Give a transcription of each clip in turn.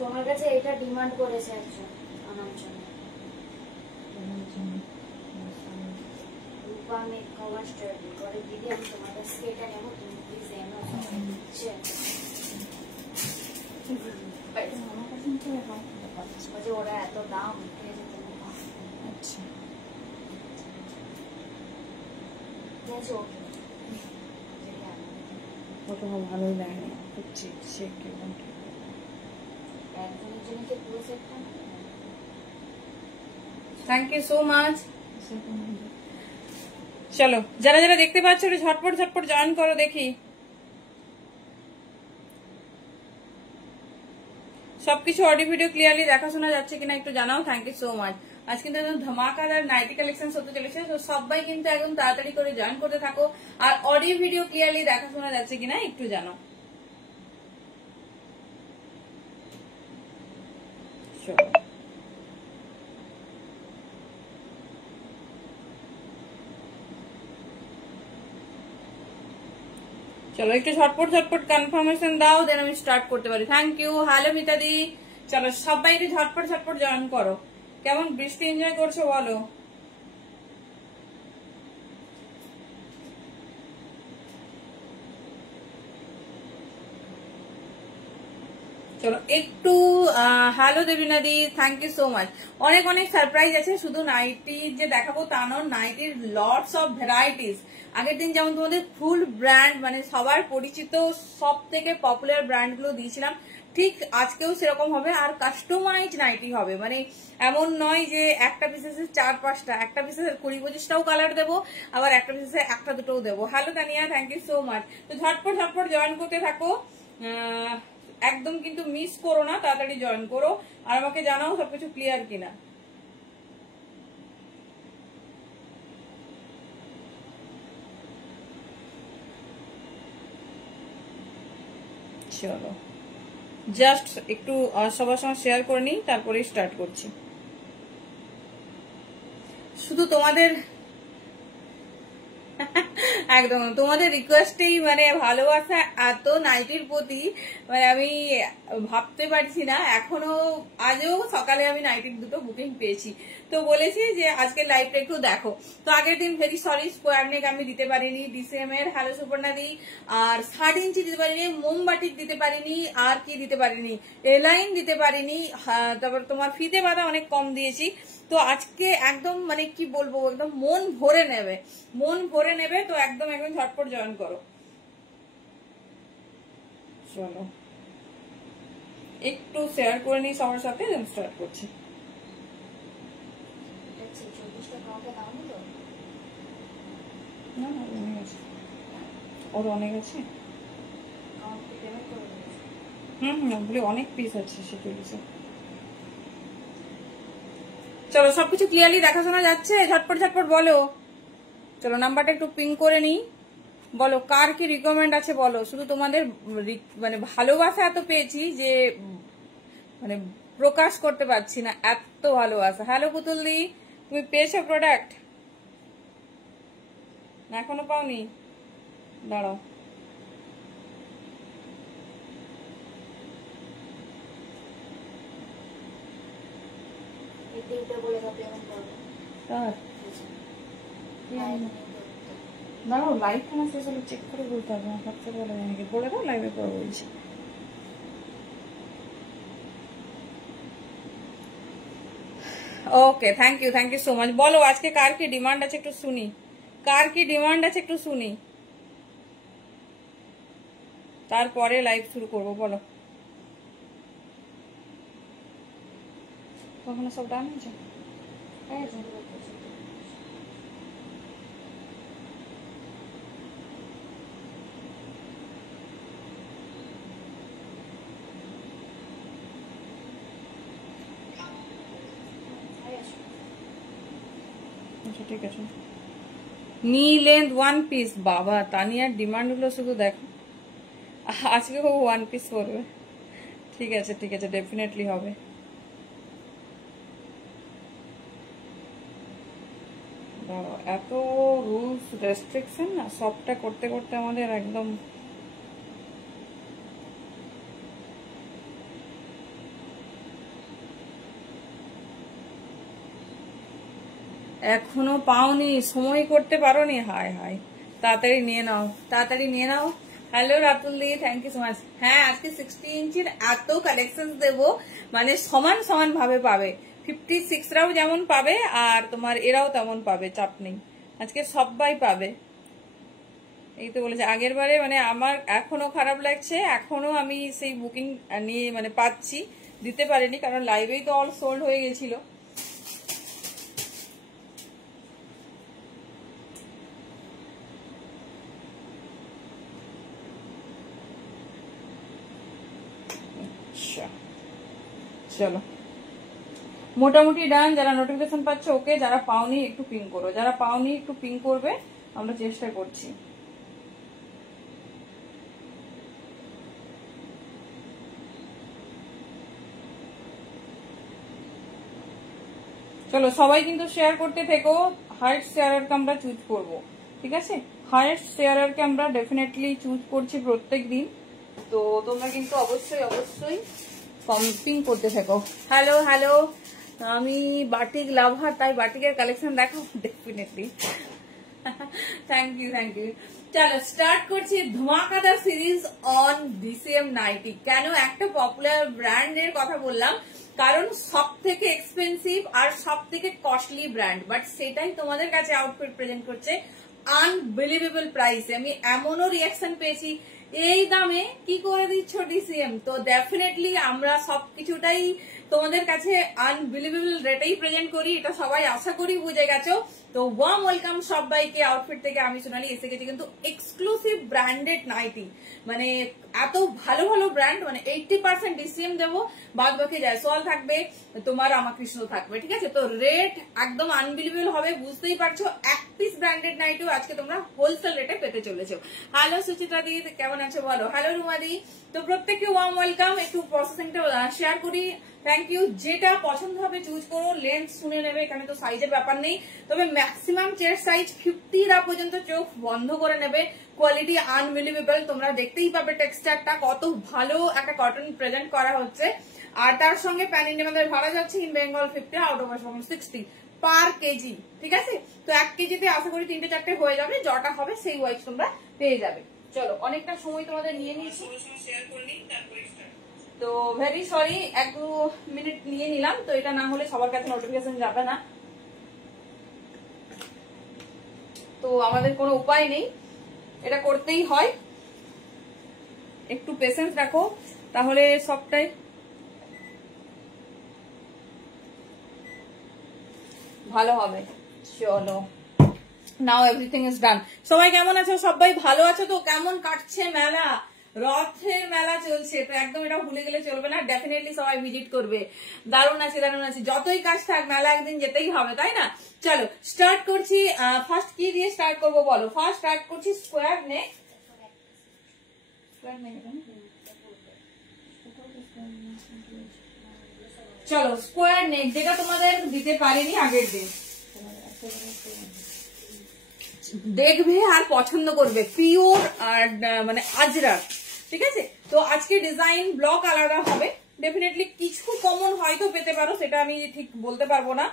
তোমার কাছে এটা ডিমান্ড করেছে একজন আনার জন্য। রূপা মেক কভার স্টাডি করে দিদি, আমি তোমার কাছ থেকে এটা নেবো, তুমি প্লিজ এনো। ওরা এত দাম। আচ্ছা ওটা ভালোই লাগে না, হচ্ছে থ্যাংক ইউ সো মাচ। চলো যারা যারা দেখতে পাচ্ছ ঝটপট ঝটপট জয়েন করো, দেখি সবকিছু অডিও ভিডিও ক্লিয়ারলি দেখাশোনা যাচ্ছে কিনা একটু জানাও। Thank you so much. আজ কিন্তু একদম ধামাকাদার নাইটি কালেকশন হতে চলেছে, তো সবাই কিন্তু একদম তাড়াতাড়ি করে জয়েন করতে থাকো। আর অডিও ভিডিও ক্লিয়ারলি দেখাশোনা যাচ্ছে কিনা একটু জানাও। চলো একটু ঝটপট ঝটপট কনফার্মেশন দাও, দেন আমি স্টার্ট করতে পারি। Thank you. হ্যালো মিতাদি। চলো সবাই একটু ঝটপট ঝটপট জয়েন করো। কেমন বৃষ্টি এনজয় করছো বলো। চলো একটু হ্যালো দেবিনাদি, থ্যাংক ইউ সো মাচ। অনেক অনেক সারপ্রাইজ আছে, শুধু নাইটি যে দেখাবো তা নয়, নাইটির লটস অফ ভ্যারাইটিস। আগের দিন যেমন তোমাদের ফুল ব্র্যান্ড মানে সবার পরিচিত সব থেকে পপুলার ব্র্যান্ড গুলো দিয়েছিলাম, ঠিক আজকেও সেরকম হবে। আর কাস্টমাইজ নাইটি হবে, মানে এমন নয় যে একটা পিসেসের 4-5টা, একটা পিসেসের 20-25টাও কালার দেবো, আবার একটা পিসেসের 1-2টাও দেবো। Hello Tania, thank you so much. তো ঝটপট ঝটপট জয়েন করতে থাকো, একদম কিন্তু মিস করো না, তাড়াতাড়ি জয়েন করো। আর আমাকে জানাও সবকিছু ক্লিয়ার কিনা। চলো জাস্ট একটু সবার সঙ্গে শেয়ার করে নিই, তারপরেই স্টার্ট করছি। শুধু তোমাদের একদম তোমাদের রিকোয়েস্টেই মানে ভালোবাসা এত নাইটির প্রতি, মানে আমি ভাবতে পারছি না। এখনো আজও সকালে আমি নাইটির 2টো বুকিং পেয়েছি, তো বলেছি যে আজকে লাইভটা একটু দেখো। তো আগের দিন ভেরি সরি স্কোয়ার নেক আমি দিতে পারিনি, ডিসিএম এর হ্যালো সুপর্ণাদি, আর 3.5 ইঞ্চি দিতে পারিনি, মোমবাটিক দিতে পারিনি, আর কি দিতে পারিনি, এলাইন দিতে পারিনি, তারপর তোমার ফিতে বাঁধা অনেক কম দিয়েছি। তো আজকে একদম মানে কি বলবো, একদম মন ভরে নেবে, মন ভরে নেবে। তো একদম একদম ঝটপট জয়েন করো। চলো একটু শেয়ার করে নিই সবার সাথে, দেন স্টার্ট করছি। না না অনেক আছে, ওর অনেক আছে। ওগুলি অনেক পিস আছে সে চলেছে। চলো সবকিছু ক্লিয়ারলি দেখাশোনা যাচ্ছে, ঝটপট ঝটপট বলো। চলো নাম্বারটা একটু পিং করে নিই, বলো কার কি রিকমেন্ড আছে বলো। শুধু তোমাদের মানে ভালোবাসা এত পেয়েছি যে মানে প্রকাশ করতে পারছি না, এত ভালোবাসা। হ্যালো পুতুলদি, তুমি পেয়েছো প্রোডাক্ট? এখনো পাওনি? দাঁড়াও দাঁড়াও, লাইভ কেন শেষ হলো চেক করে বলতে হবে না, সবচেয়ে বলে নাকি বলে দাও, লাইভে করে বলছি। Okay thank you so much. বলো আজকে কার কি ডিমান্ড আছে একটু শুনি, কার কি ডিমান্ড আছে একটু শুনি, তারপরে লাইভ শুরু করবো। বলো কখনো সব ডান হয়েছে? আচ্ছা ঠিক আছে। নি লেন্থ 1 পিস, বাবা তানিয়ার ডিমান্ড হলো শুধু দেখো, আজকে ও 1 পিস পরবে। ঠিক আছে ঠিক আছে, ডেফিনেটলি হবে। এত রুলস রেস্ট্রিকশন না, সবটা করতে করতে আমাদের একদম এখনো পাওনি, সময় করতে পারোনি? হায় হায়, তাড়াতাড়ি নিয়ে নাও, তাড়াতাড়ি নিয়ে নাও। Hello Ratul di, thank you so much. হ্যাঁ, আজকে 60 ইঞ্চির এত কালেকশন দেবো, মানে সমান সমান ভাবে পাবে। 56রাও যেমন পাবে আর তোমার এরাও তেমন পাবে, চাপ নেই, আজকে সবাই পাবে। এই তো বলেছে আগের বারে, মানে আমার এখনো খারাপ লাগছে, এখনো আমি সেই বুকিং নিয়ে মানে পাচ্ছি, দিতে পারিনি কারণ লাইভেই তো অল সোল্ড হয়ে গেছিল। চলো মোটামুটি ডান। যারা নোটিফিকেশন পাচ্ছে ওকে, যারা পাওনি একটু পিং করো, যারা পাওনি একটু পিং করবে, আমরা চেষ্টা করছি। চলো সবাই কিন্তু শেয়ার করতে থেকো। হাইয়েস্ট শেয়ারকে আমরা চুজ করব, ঠিক আছে? হাইয়েস্ট শেয়ারকে আমরা ডেফিনেটলি চুজ করছি প্রত্যেক দিন, তো তোমরা কিন্তু অবশ্যই অবশ্যই পিং করতে থাকো। হ্যালো হ্যালো, আমি বাটিক লাভার, তাই বাটিকের কালেকশন দেখো definitely. Thank you thank you. চলো স্টার্ট করছি ধমাকাদার সিরিজ অন ডিসিএম নাইটি। কেন একটা পপুলার ব্র্যান্ডের কথা বললাম? কারণ সব থেকে এক্সপেন্সিভ আর সব থেকে কস্টলি ব্র্যান্ড, বাট সেটাই তোমাদের কাছে আউটফিট প্রেজেন্ট করছে আনবিলিভেবল প্রাইসে। আমি এমনও রিয়াকশন পেয়েছি, এই দামে কি করে দিচ্ছ ডিসিএম? তো ডেফিনেটলি আমরা সবকিছুটাই তোমাদের কাছে আনবিলিভেবল রেটেই প্রেজেন্ট করি, এটা সবাই আশা করি বুঝে গেছো। তো ওয়ার্ম ওয়েলকাম সবাইকে। আউটফিট থেকে আমি সোনালি এসে গেছি কিন্তু এক্সক্লুসিভ ব্র্যান্ডেড নাইটি, মানে এত ভালো ভালো ব্র্যান্ড, মানে 80% ডিসিএম দেবো, বাদ বাকি জয়সওয়াল থাকবে, তোমার রামাকৃষ্ণ থাকবে, ঠিক আছে? তো রেট একদম আনবিলিভেবল হবে, বুঝতেই পারছো। এক পিস ব্র্যান্ডেড নাইটিও আজকে তোমরা হোলসেল রেটে পেতে চলেছো। হ্যালো সুচিত্রা দি, কেমন আছো বলো? হ্যালো রুমা দি, তো প্রত্যেককে ওয়ার্ম ওয়েলকাম। একটু প্রসেসিংটা শেয়ার করি। Thank you. যেটা পছন্দ হবে চুজ করো, লেন্থ শুনে নেবে, এখানে তো সাইজের ব্যাপার নেই, তবে ম্যাক্সিমাম চেস্ট সাইজ 50 পর্যন্ত চোখ বন্ধ করে নেবে। কোয়ালিটি আনবিলিভেবল, তোমরা দেখতেই পাবে টেক্সচারটা কত ভালো একটা কটন প্রেজেন্ট করা হচ্ছে। আর তার সঙ্গে প্যান ইন্ডিয়া আমাদের ভাড়া যাচ্ছে in Bengal 50, out of 60 per KG, ঠিক আছে? তো 1 কেজিতে আশা করি 3-4টে হয়ে যাবে, যটা হবে সেই ওয়াইজ তোমরা পেয়ে যাবে। চলো অনেকটা সময় তোমাদের নিয়ে নিয়েছি, তো ভেরি সরি, 1-2 মিনিট নিয়ে নিলাম, তো এটা না হলে সবার কাছে নোটিফিকেশন যাবে না, তো আমাদের কোনো উপায় নেই, এটা করতেই হয়। একটু পেশেন্স রাখো, তাহলে সবটাই ভালো হবে। চলো নাও এভরিথিং ইজ ডান। সবাই কেমন আছো? সবাই ভালো আছো তো? কেমন কাটছে মেলা? রথের মেলা চলছে, তো একদম এটা ভুলে গেলে চলবে না, ডেফিনেটলি সবাই ভিজিট করবে। দারুণ আছে দারুণ আছে, যতই কাজ থাক মেলা একদিন যেতেই হবে, তাই না? চলো স্টার্ট করছি। ফার্স্ট কি দিয়ে স্টার্ট করবো বলো? ফার্স্ট স্টার্ট করছি স্কোয়ার নেক। চলো স্কোয়ার নেক, যেটা তোমাদের দিতে পারিনি আগের দিন, দেখবে আর পছন্দ করবে, পিওর আর মানে আজরাক, ঠিক আছে? তো আজকে ডিজাইন ব্লক আলাদা হবে, ডেফিনেটলি কিছু কমন হয়তো পেতে পারো, সেটা আমি ঠিক বলতে পারবো না।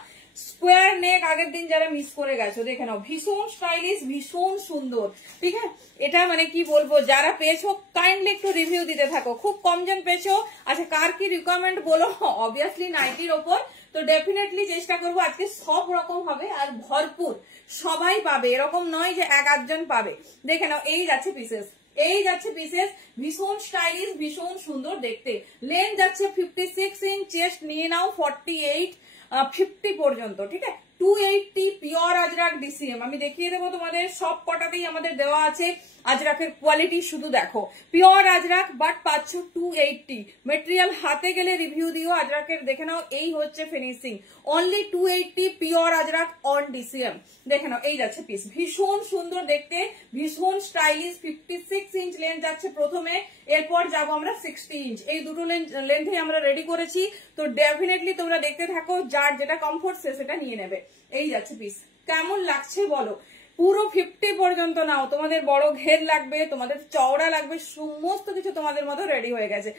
স্কোয়ার নেক আগের দিন যারা মিস করে গেছো দেখে নাও, ভীষণ স্টাইলিশ, ভীষণ সুন্দর, ঠিক আছে? এটা মানে কি বলবো, যারা পেয়েছো কাইন্ডলি একটু রিভিউ দিতে থাকো, খুব কম জন পেয়েছো। আচ্ছা কার কি রিকোয়ারমেন্ট বলো? অবভিয়াসলি নাইটির ওপর, তো ডেফিনেটলি চেষ্টা করবো আজকে সব রকম হবে আর ভরপুর, সবাই পাবে, এরকম নয় যে 1-8 পাবে। দেখে নাও এই যাচ্ছে পিসেস, এই যাচ্ছে পিসেস, ভীষণ স্টাইলিশ, ভীষণ সুন্দর দেখতে। লেন্থ যাচ্ছে 56 ইঞ্চ, চেস্ট নিয়ে নাও 48-50 পর্যন্ত, ঠিক আছে? 280 পিওর আজরাক ডিসিএম, আমি দেখিয়ে দেবো তোমাদের, সব কটাতেই আমাদের দেওয়া আছে আজরাকের কোয়ালিটি, শুধু দেখো পিওর আজরাক, বাট পাচ্ছ 280। মেটেরিয়াল হাতে গেলে রিভিউ দিও আজরাকের, দেখে নাও এই হচ্ছে finishing, only 280 pure Ajrak on DCM. দেখে নাও এই যাচ্ছে পিস, ভীষণ সুন্দর দেখতে, ভীষণ স্টাইলিশ। 56 ইঞ্চ লেন্থ যাচ্ছে প্রথমে, এরপর যাবো আমরা 60 ইঞ্চ, এই দুটো লেন্থে আমরা রেডি করেছি। তো ডেফিনেটলি তোমরা দেখতে থাকো, যার যেটা কমফোর্ট সে সেটা নিয়ে নেবে। এই যাচ্ছে পিস, কেমন লাগছে বলো? পুরো 50 পর্যন্ত নাও, তোমাদের বড় ঘের লাগবে, তোমাদের চওড়া লাগবে, সমস্ত কিছু তোমাদের মতো রেডি হয়ে গেছে।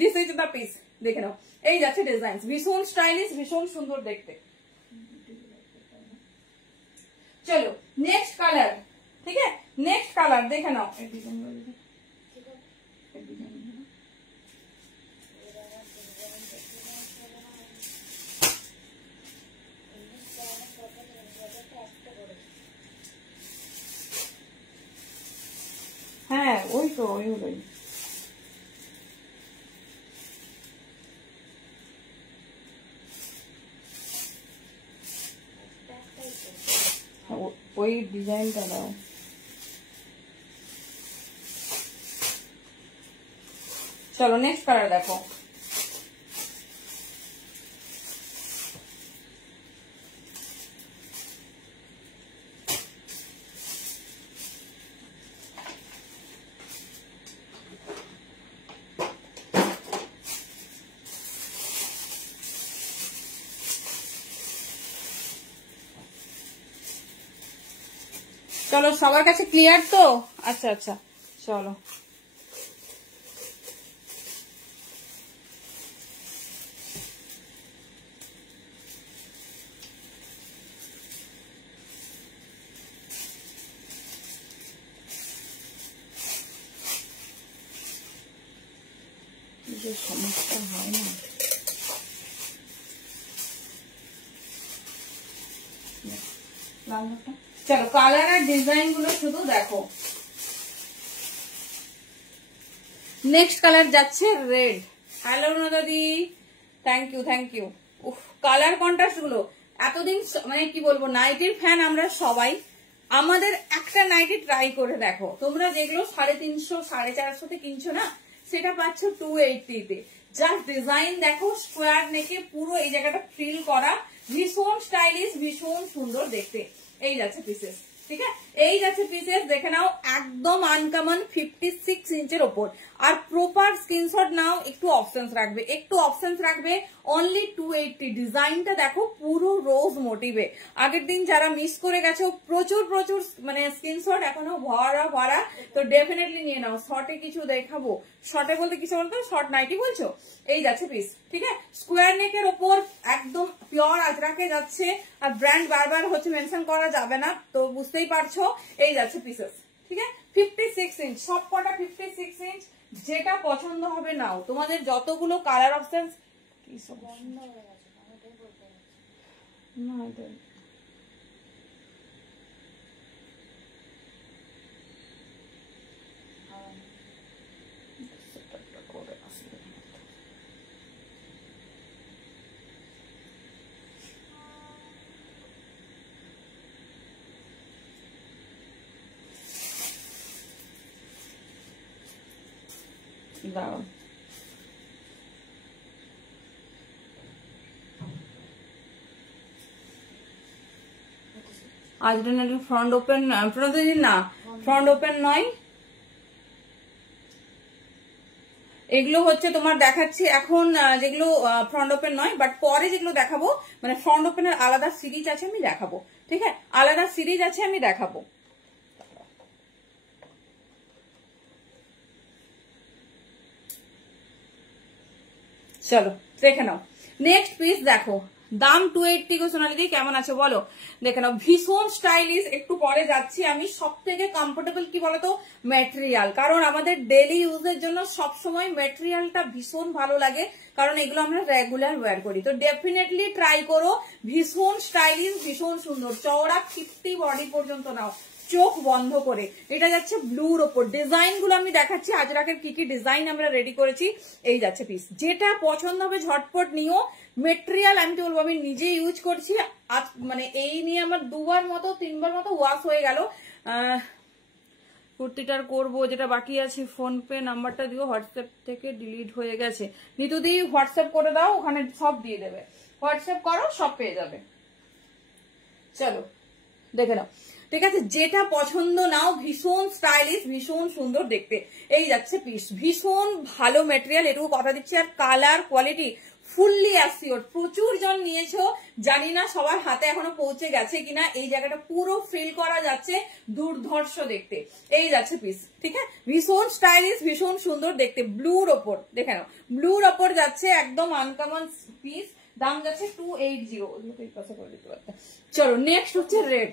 দিস ইজ দ্য পিস, দেখে নাও এই যাচ্ছে ডিজাইন, ভীষণ স্টাইলিশ, ভীষণ সুন্দর দেখতে। চলো নেক্সট কালার, ঠিক আছে নেক্সট কালার দেখে নাও। এই ডিজাইন হ্যাঁ ওই তো ওইগুলোই। ওই ডিজাইনটা দাও। চলো নেক্সট কালার দেখো। চলো সবার কাছে ক্লিয়ার তো? আচ্ছা আচ্ছা চলো যে সমস্যা হয় না। চলো কালার আর ডিজাইন গুলো শুধু দেখো। নেক্সট কালার যাচ্ছে রেড। হ্যালো দাদি, thank you thank you. Colour contrast গুলো এতদিন মানে কি বলবো, নাইটির ফ্যান আমরা সবাই, আমাদের একটা নাইটি ট্রাই করে দেখো। তোমরা যেগুলো 350 450 কিনছো না, সেটা পাচ্ছ 280 তে। জাস্ট ডিজাইন দেখো, স্কোয়ার নেকে পুরো এই জায়গাটা ফ্রিল করা, ভীষণ স্টাইলিশ, ভীষণ সুন্দর দেখতে। এই যাচ্ছে পিসেস, ঠিক আছে এই যাচ্ছে পিসেস দেখে নাও, একদম আনকমন 56 ইঞ্চের ওপর। আর প্রপার স্ক্রিনশট নাও, একটু অপশনস রাখবে, একটু অপশনস রাখবে। অনলি 280। ডিজাইনটা দেখো পুরো রোজ মোটিভে। আগের দিন যারা মিস করে গেছো, প্রচুর প্রচুর মানে স্ক্রিনশট এখনো ভরা ভরা, তো ডেফিনেটলি নিয়ে নাও। শর্টে কিছু দেখাবো, শর্টে বলতে কিছু বলতো, শর্ট নাইটি বলছো। এই যাচ্ছে পিস, ঠিক আছে স্কোয়ার নেকের ওপর একদম পিওর আজরাকে যাচ্ছে। আর ব্র্যান্ড বারবার হচ্ছে মেনশন করা যাবে না, তো বুঝতেই পারছো। এই যাচ্ছে পিসেস, ঠিক আছে 56 ইঞ্চ, সব কটা 56 ইঞ্চ। যেটা পছন্দ হবে নাও। তোমাদের যতগুলো কালার অপশন কি সব দাঁড়াও। আজরানের ফ্রন্ট ওপেন, না ফ্রন্ট ওপেন নয়, এগুলো হচ্ছে তোমার দেখাচ্ছি এখন যেগুলো ফ্রন্ট ওপেন নয়, বাট পরে যেগুলো দেখাবো মানে ফ্রন্ট ওপেনের আলাদা সিরিজ আছে আমি দেখাবো, ঠিক আছে আলাদা সিরিজ আছে আমি দেখাবো। চলো দেখে নাও নেক্সট পিস দেখো। দাম 280 গো সোনালি, কেমন আছে বলো? দেখে নাও ভীষণ স্টাইলিশ। একটু পরে যাচ্ছি আমি। সব থেকে কমফোর্টেবল কি বলতো, ম্যাটেরিয়াল। কারণ আমাদের ডেইলি ইউজের জন্য সবসময় ম্যাটেরিয়ালটা ভীষণ ভালো লাগে, কারণ এগুলো আমরা রেগুলার ওয়্যার করি। তো ডেফিনেটলি ট্রাই করো, ভীষণ স্টাইলিশ, ভীষণ সুন্দর। চওড়া 50 বডি পর্যন্ত নাও, চোখ বন্ধ করে। এটা যাচ্ছে ব্লুর ওপর। ডিজাইন গুলো আমি দেখাচ্ছি, আজরাকের কি কি ডিজাইন আমরা রেডি করেছি। এই যাচ্ছে পিস, যেটা পছন্দ হবে ঝটপট নিও। মেটেরিয়াল আমি তো বলবো, আমি নিজে ইউজ করছি, মানে এই নিয়ে আমার 2বার মতো 3বার মতো ওয়াশ হয়ে গেল। কুর্তিটার করবো, যেটা বাকি আছে ফোন পে নাম্বারটা দিও, হোয়াটসঅ্যাপ থেকে ডিলিট হয়ে গেছে। নিতুদি হোয়াটসঅ্যাপ করে দাও, ওখানে সব দিয়ে দেবে। হোয়াটসঅ্যাপ করো, সব পেয়ে যাবে। চলো দেখে নাও, ঠিক আছে যেটা পছন্দ নাও। ভীষণ স্টাইলিশ, ভীষণ সুন্দর দেখতে। এই যাচ্ছে পিস, ভীষণ ভালো ম্যাটেরিয়াল, এটুকু কথা দিচ্ছি। আর কালার কোয়ালিটি ফুললি অ্যাসিওর। প্রচুর জন নিয়েছো, জানি না সবার হাতে এখনো পৌঁছে গেছে কিনা। এই জায়গাটা পুরো ফিল করা যাচ্ছে, দুর্ধর্ষ দেখতে। এই যাচ্ছে পিস, ঠিক আছে ভীষণ স্টাইলিশ, ভীষণ সুন্দর দেখতে। ব্লুর ওপর দেখে নাও, ব্লুর ওপর যাচ্ছে একদম আনকমন পিস। দাম যাচ্ছে 280। চলো নেক্সট হচ্ছে রেড।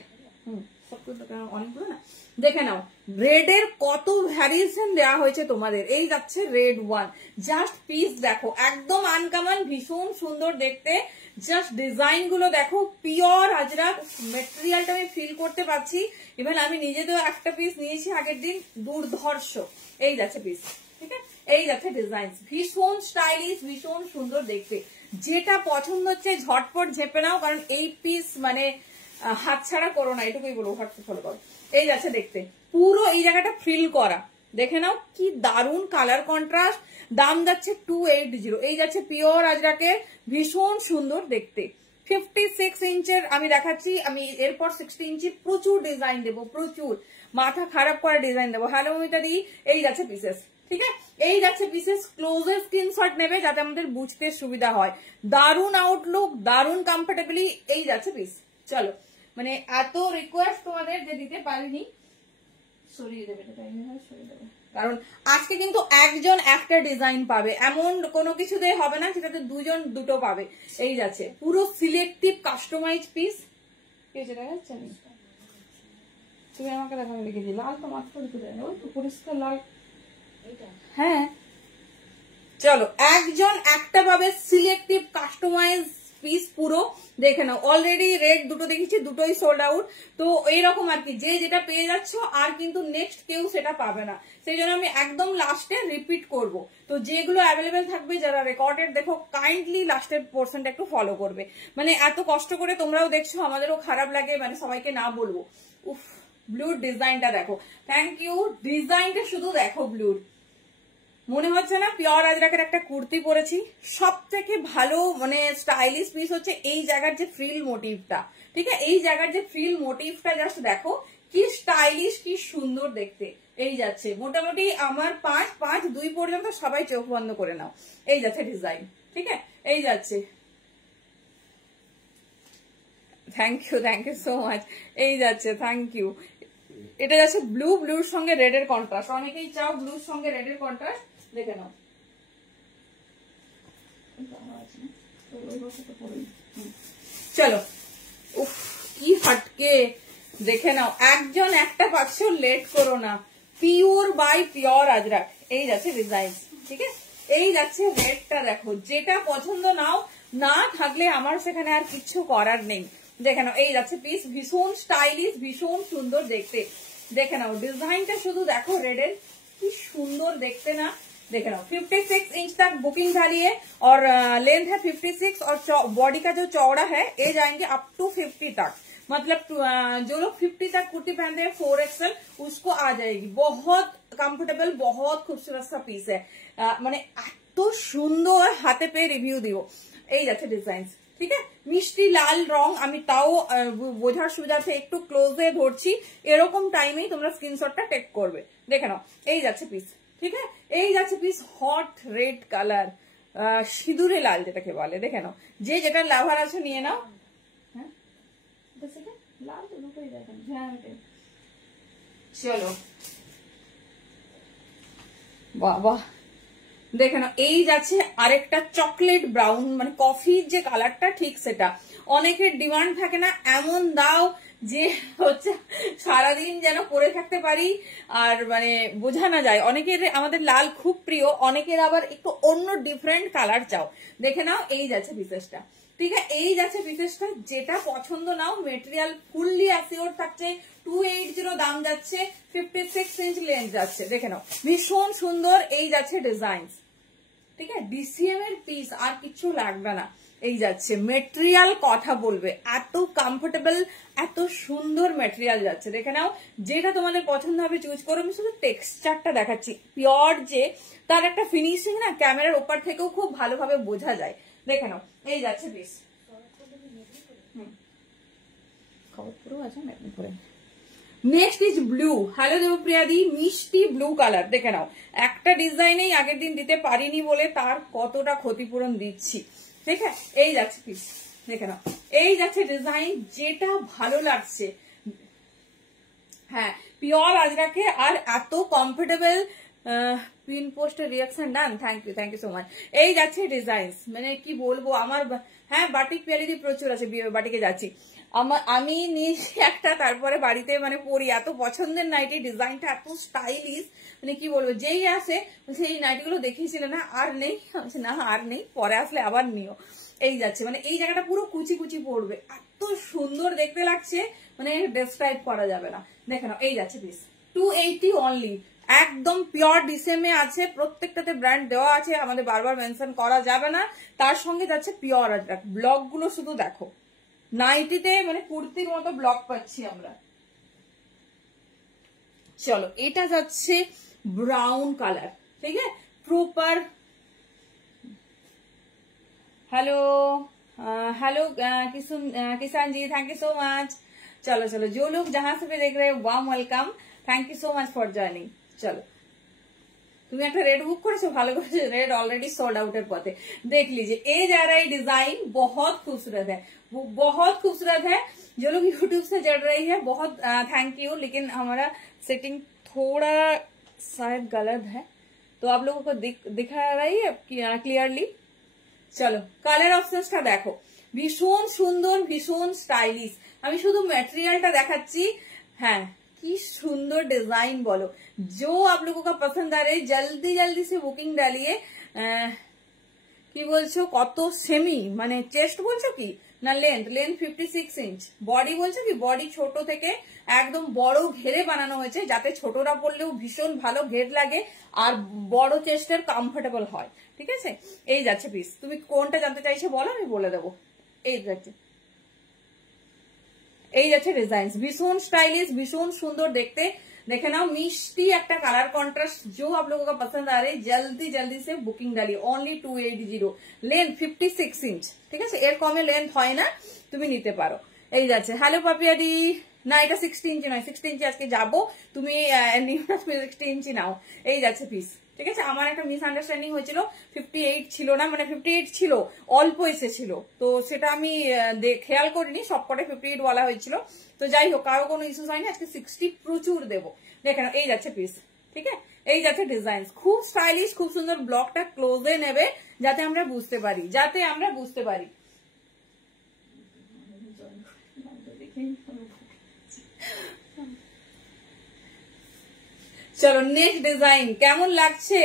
অনেকগুলো না, দেখে নাও রেডের কত ভ্যারিয়েশন দেওয়া হয়েছে তোমাদের। এই যাচ্ছে রেড 1, জাস্ট পিস দেখো একদম আনকমন, ভীষণ সুন্দর দেখতে। জাস্ট ডিজাইন গুলো দেখো, পিওর আজরাক মেটেরিয়ালটা আমি ফিল করতে পারছি। ইভেন আমি নিজেতেও একটা পিস নিয়েছি আগের দিন, দুর্ধর্ষ। এই যাচ্ছে পিস, ঠিক আছে, এই যাচ্ছে ডিজাইন, ভীষণ স্টাইলিশ, ভীষণ সুন্দর দেখতে। যেটা পছন্দ হচ্ছে ঝটপট ঝেপে নাও, কারণ এই পিস মানে হাতছাড়া করো না, এটুকুই বলবো, হোয়াটসঅ্যাপ ফলো করো। এই যাচ্ছে দেখতে, পুরো এই জায়গাটা ফ্রিল করা, দেখে নাও কি দারুণ কালার কন্ট্রাস্ট। দাম যাচ্ছে 280। এই যাচ্ছে পিওর আজরাকের, ভীষণ সুন্দর দেখতে। 56 ইঞ্চের আমি দেখাচ্ছি, আমি এরপর 60 ইঞ্চি প্রচুর ডিজাইন দেবো, প্রচুর মাথা খারাপ করা ডিজাইন দেবো। হ্যালো মমিতা দি, এই যাচ্ছে পিসেস, ঠিক আছে, এই যাচ্ছে পিসেস। ক্লোজের স্ক্রিনশট নেবে যাতে আমাদের বুঝতে সুবিধা হয়। দারুণ আউটলুক, দারুণ কমফোর্টেবলি, এই যাচ্ছে পিস। চলো, মানে এত রিকোয়েস্ট তোমাদের যে দিতে পারিনি, সরিয়ে দেবে, সরিয়ে দেবে, কারণ আজকে কিন্তু একজন একটা ডিজাইন পাবে, এমন কোনো কিছুতে হবে না সেটাতে দুজন দুটো পাবে। এই যাচ্ছে পুরো সিলেক্টিভ কাস্টমাইজ পিস। দেখা যাচ্ছে না, তুমি আমাকে দেখা, আমি লিখেছি লাল, তো মাত্র লিখে দেয় ওই তো পরিষ্কার লাল। হ্যাঁ, চলো, একজন একটা পাবে সিলেক্টিভ কাস্টমাইজ পিস পুরো, দেখে নাও। অলরেডি রেড দুটো দেখেছি, দুটোই সোল্ড আউট। তো এইরকম আর কি, যে যেটা পেয়ে যাচ্ছ আর কিন্তু নেক্সট কেউ সেটা পাবে না, সেই জন্য আমি একদম লাস্টে রিপিট করব। তো যেগুলো অ্যাভেলেবেল থাকবে, যারা রেকর্ডেড দেখো, কাইন্ডলি লাস্টের পোর্শনটা একটু ফলো করবে। মানে এত কষ্ট করে তোমরাও দেখছো, আমাদেরও খারাপ লাগে, মানে সবাইকে না বলবো। উফ, ব্লুর ডিজাইনটা দেখো, থ্যাংক ইউ, ডিজাইনটা শুধু দেখো ব্লুর, মনে হচ্ছে না পিওর আজরাকের একটা কুর্তি পরেছি। সব থেকে ভালো মানে স্টাইলিশ পিস হচ্ছে এই জায়গার যে ফ্রিল মোটিভটা, ঠিক আছে, এই জায়গার যে ফ্রিল মোটিভটা জাস্ট দেখো কি স্টাইলিশ, কি সুন্দর দেখতে। এই যাচ্ছে মোটামুটি আমার 5.2 পর্যন্ত সবাই চোখ বন্ধ করে নাও। এই যাচ্ছে ডিজাইন, ঠিক আছে, এই যাচ্ছে, থ্যাংক ইউ সো মাচ। এই যাচ্ছে, থ্যাংক ইউ। এটা যাচ্ছে ব্লু, ব্লুর সঙ্গে রেডের কন্ট্রাস্ট, অনেকেই চাও ব্লুর সঙ্গে রেডের কন্ট্রাস্ট, দেখে নাও। চলো, উফ কি হটকে, দেখে নাও, একজন একটা পাচ্ছ, লেট করো না, পিওর বাই পিওর আজরাক। এই যাচ্ছে ডিজাইন, ঠিক আছে, এই যাচ্ছে রেডটা দেখো, যেটা পছন্দ নাও, না থাকলে আমার সেখানে আর কিছু করার নেই। দেখে নাও, এই যাচ্ছে পিস, ভীষণ স্টাইলিশ, ভীষণ সুন্দর দেখতে। দেখে নাও ডিजाइनটা শুধু দেখো रेड की सुंदर देखते ना। देखे ना 56 इंच तक बुकिंग डाली है और लेंथ है 56 और बॉडी का जो चौड़ा है ये जाएंगे अप टू 50 तक। मतलब जो लोग 50 तक कुर्ती पहनते हैं 4XL उसको आ जाएगी। बहुत कंफर्टेबल बहुत खूबसूरत सा पीस है। माने एतो सुंदर हाथे पे रिव्यू दिओ এই যাচ্ছে ডিজাইন ঠিক আছে মিষ্টি লাল রং আমি তাও বোঝার সুবিধার্থে একটু ক্লোজে ধরছি এরকম টাইমেই তোমরা স্ক্রিনশটটা টেক করবে দেখে নাও এই যাচ্ছে পিস ঠিক আছে এই যাচ্ছে পিস হট রেড কালার সিঁদুরে লাল যেটাকে বলে দেখে নাও যে যেটা লাভার আছে নিয়ে নাও হ্যাঁ লাল তো দুটোই দেখেন হ্যাঁ চলো বাবা দেখে নাও এই যাচ্ছে আরেকটা চকলেট ব্রাউন মানে কফির যে কালারটা ঠিক সেটা অনেকের ডিমান্ড থাকে না এমন দাও যে হচ্ছে সারাদিন যেন পরে থাকতে পারি আর মানে বোঝা না যায় অনেকের আমাদের লাল খুব প্রিয় অনেকের আবার একটু অন্য ডিফারেন্ট কালার চাও দেখে নাও এই যাচ্ছে পিসেসটা ঠিক আছে এই যাচ্ছে পিসেসটা যেটা পছন্দ নাও মেটেরিয়াল ফুললি অ্যাসিওর থাকছে 280 দাম যাচ্ছে 56 ইঞ্চ লেন্থ যাচ্ছে দেখে নাও ভীষণ সুন্দর এই যাচ্ছে ডিজাইন ঠিক আছে ডিসিএম এর পিস আর কিছু লাগবে না এই যাচ্ছে মেটেরিয়াল কথা বলবে এত কমফোর্টেবল এত সুন্দর মেটেরিয়াল যাচ্ছে দেখে নাও যেটা তোমাদের পছন্দ হবে চুজ করো আমি শুধু টেক্সচারটা দেখাচ্ছি পিওর যে তার একটা ফিনিশিং না ক্যামেরার উপর থেকেও খুব ভালোভাবে বোঝা যায় দেখে নাও এই যাচ্ছে পিস খবর পুরো আছে মেদিনীপুরে next is blue hello Debpriya दी मिष्टी ब्लू कलर देखे नाओ একটা ডিজাইনেই আগের দিন দিতে পারিনি বলে তার কতটা ক্ষতিপূরণ দিচ্ছি ঠিক আছে এই যাচ্ছে পিস দেখে নাও এই যাচ্ছে ডিজাইন যেটা ভালো লাগছে হ্যাঁ পিওর আজরাকে আর এত কমফোর্টেবল পিন পোস্টের reaction done, thank you so much. এই যাচ্ছে ডিজাইনস, মানে কি বলবো আমার, হ্যাঁ বাটিক কোয়ালিটি প্রচুর আছে, বাটিকে যাচ্ছি আমি নিয়েছি একটা, তারপরে বাড়িতে মানে পরি, এত পছন্দের নাইটি, ডিজাইনটা এত স্টাইলিশ, মানে কি বলবো, যেই আসে সেই নাইটিগুলো দেখিয়েছিল না, আর নেই, না আর নেই, পরে আসলে আবার নিও। এই যাচ্ছে, মানে এই জায়গাটা পুরো কুচি কুচি পড়বে, এত সুন্দর দেখতে লাগছে, মানে ডেসক্রাইব করা যাবে না। দেখে নাও, এই যাচ্ছে পিস 280 অনলি, একদম পিওর ডিসেমে আছে, প্রত্যেকটাতে ব্র্যান্ড দেওয়া আছে, আমাদের বারবার মেনশন করা যাবে না। তার সঙ্গে যাচ্ছে পিওর আজরাক, ব্লক গুলো শুধু দেখো, নাইটিতে মানে কুর্তির মতো ব্লক পাচ্ছি আমরা। চলো, এটা যাচ্ছে ব্রাউন কালার, ঠিক আছে, প্রপার। हेलो हेलो किसान जी, थैंक यू सो मच। चलो चलो, जो लोग जहां से भी देख रहे हैं warm welcome, thank you so much for joining. चलो, তুমি একটা রেড বুক করেছো, ভালো করেছো, रेड ऑलरेडी सोल्ड आउट এর পথে। देख लीजिए, ये जा रहा है डिजाइन, बहुत खूबसूरत है, वो बहुत खूबसूरत है। जो लोग यूट्यूब से जुड़ रही है बहुत थैंक यू, लेकिन हमारा सेटिंग थोड़ा शायद गलत है, तो आप लोगों को दिखा रही है क्लियरली। চলো, কালার অপশনসটা দেখো, ভীষণ সুন্দর, ভীষণ স্টাইলিশ। আমি শুধু ম্যাটেরিয়ালটা দেখাচ্ছি, হ্যাঁ কি সুন্দর ডিজাइन बोलो। जो आप लोगों का पसंद आ रहा है जल्दी जल्दी से बुकिंग डालिए। কি বলছো, কত সেমি, মানে চেস্ট বলছো কি না লেন্থ 56 ইঞ্চ, বডি বলছো কি, বডি ছোট থেকে একদম বড় ঘেরে বানানো হয়েছে, যাতে ছোটরা পরলেও ভীষণ ভালো ঘের লাগে আর বড় চেস্টের কমফোর্টেবল হয়, ঠিক আছে। এই যাচ্ছে পিস, তুমি কোনটা জানতে চাইছো বলো, আমি বলে দেবো। এই যাচ্ছে, এই যাচ্ছে ডিজাইন, ভীষণ স্টাইলিশ, ভীষণ সুন্দর দেখতে। देखे ना, मिष्टी एक कलर कॉन्ट्रास्ट, जो आप लोगों का पसंद आ रहे जल्दी जल्दी से बुकिंग डालिए। ओनली 280, लेंथ 56 इंच, ठीक है, एर कमे लेंथ है ना, তুমি নিতে পারো। এই যাচ্ছে, হ্যালো পাপিয়াদি, না এটা 60 ইঞ্চি নয়, 60 ইঞ্চি আজকে যাবো, তুমি 60 ইঞ্চি নাও। এই যাচ্ছে পিস, ঠিক আছে। আমার একটা মিসআন্ডারস্ট্যান্ডিং হয়েছিল, 58 ছিল না, মানে 58 ছিল, অল্প এসেছিল, তো সেটা আমি খেয়াল করিনি, সবকটা 58 বলা হয়েছিল। তো যাই হোক, কারো কোনো ইস্যুস হয়নি, আজকে 60 প্রচুর দেবো। দেখেন, এই যাচ্ছে পিস, ঠিক আছে। এই যাচ্ছে ডিজাইন, খুব স্টাইলিশ, খুব সুন্দর। ব্লকটা ক্লোজে নেবে যাতে আমরা বুঝতে পারি, চলো নেক্সট ডিজাইন, কেমন লাগছে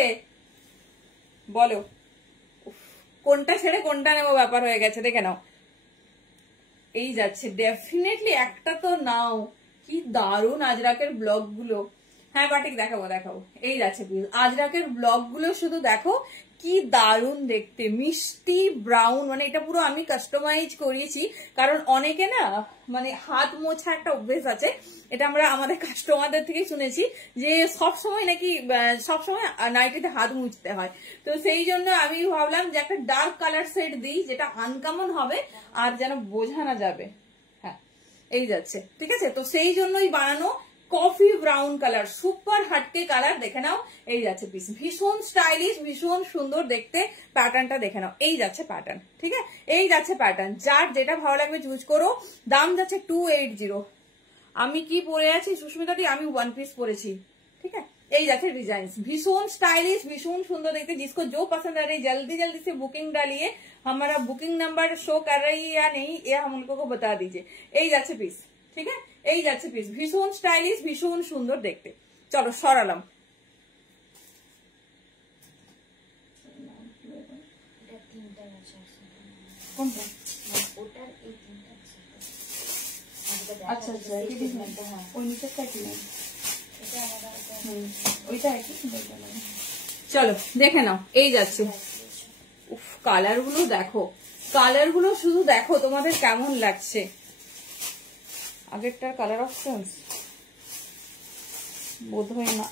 বলো, কোনটা ছেড়ে কোনটা নেবো ব্যাপার হয়ে গেছে। দেখে নাও, এই যাচ্ছে, ডেফিনেটলি একটা তো নাও, কি দারুণ আজরাকের ব্লগ গুলো। হ্যাঁ বাটিক দেখাবো। এই যাচ্ছে আজরাকের ব্লগ গুলো, শুধু দেখো কি দারুণ দেখতে, মিষ্টি ব্রাউন, মানে এটা পুরো আমি কাস্টমাইজ করিয়েছি, কারণ অনেকে না মানে হাত মোছা একটা অভ্যেস আছে, এটা আমরা আমাদের কাস্টমারদের থেকে শুনেছি যে সবসময় নাকি সবসময় নাইটিতে হাত মুছতে হয়, তো সেই জন্য আমি ভাবলাম যে একটা ডার্ক কালার সেট দিই, যেটা আনকমন হবে আর যেন বোঝা না যাবে। হ্যাঁ, এই যাচ্ছে, ঠিক আছে, তো সেই জন্যই বানানো। কফি ব্রাউন কালার, সুপার হাটকে কালার, দেখে নাও। এই যাচ্ছে পিস, ভীষণ স্টাইলিশ, ভীষণ সুন্দর দেখতে। প্যাটার্নটা দেখে নাও, এই যাচ্ছে প্যাটার্ন, ঠিক আছে, এই যাচ্ছে প্যাটার্ন। যার যেটা ভালো লাগবে চুজ করো। দাম যাচ্ছে 280। আমি কি পরে আছি সুস্মিতাদি, আমি ওয়ান পিস পরেছি, ঠিক আছে। এই যাচ্ছে ডিজাইন, ভীষণ স্টাইলিশ, ভীষণ সুন্দর দেখতে। जिसको जो पसंद आ रही है जल्दी जल्दी से बुकिंग डालिए। हमारा बुकिंग नंबर शो कर रही है या नहीं, ये हम लोगों को बता दीजिए। এই যাচ্ছে পিস, ঠিক আছে, এই যাচ্ছে পিস, ভীষণ স্টাইলিশ, ভীষণ সুন্দর দেখতে। চলো সরালাম। কোনটা? আচ্ছা আচ্ছা, ওই নিচেরটা কি নেই, ওইটা একই। চলো দেখে নাও, এই যাচ্ছে। উফ, কালার গুলো দেখো, কালার গুলো শুধু দেখো তোমাদের কেমন লাগছে। আগেরটার কালার অপশন বোধ হয় না,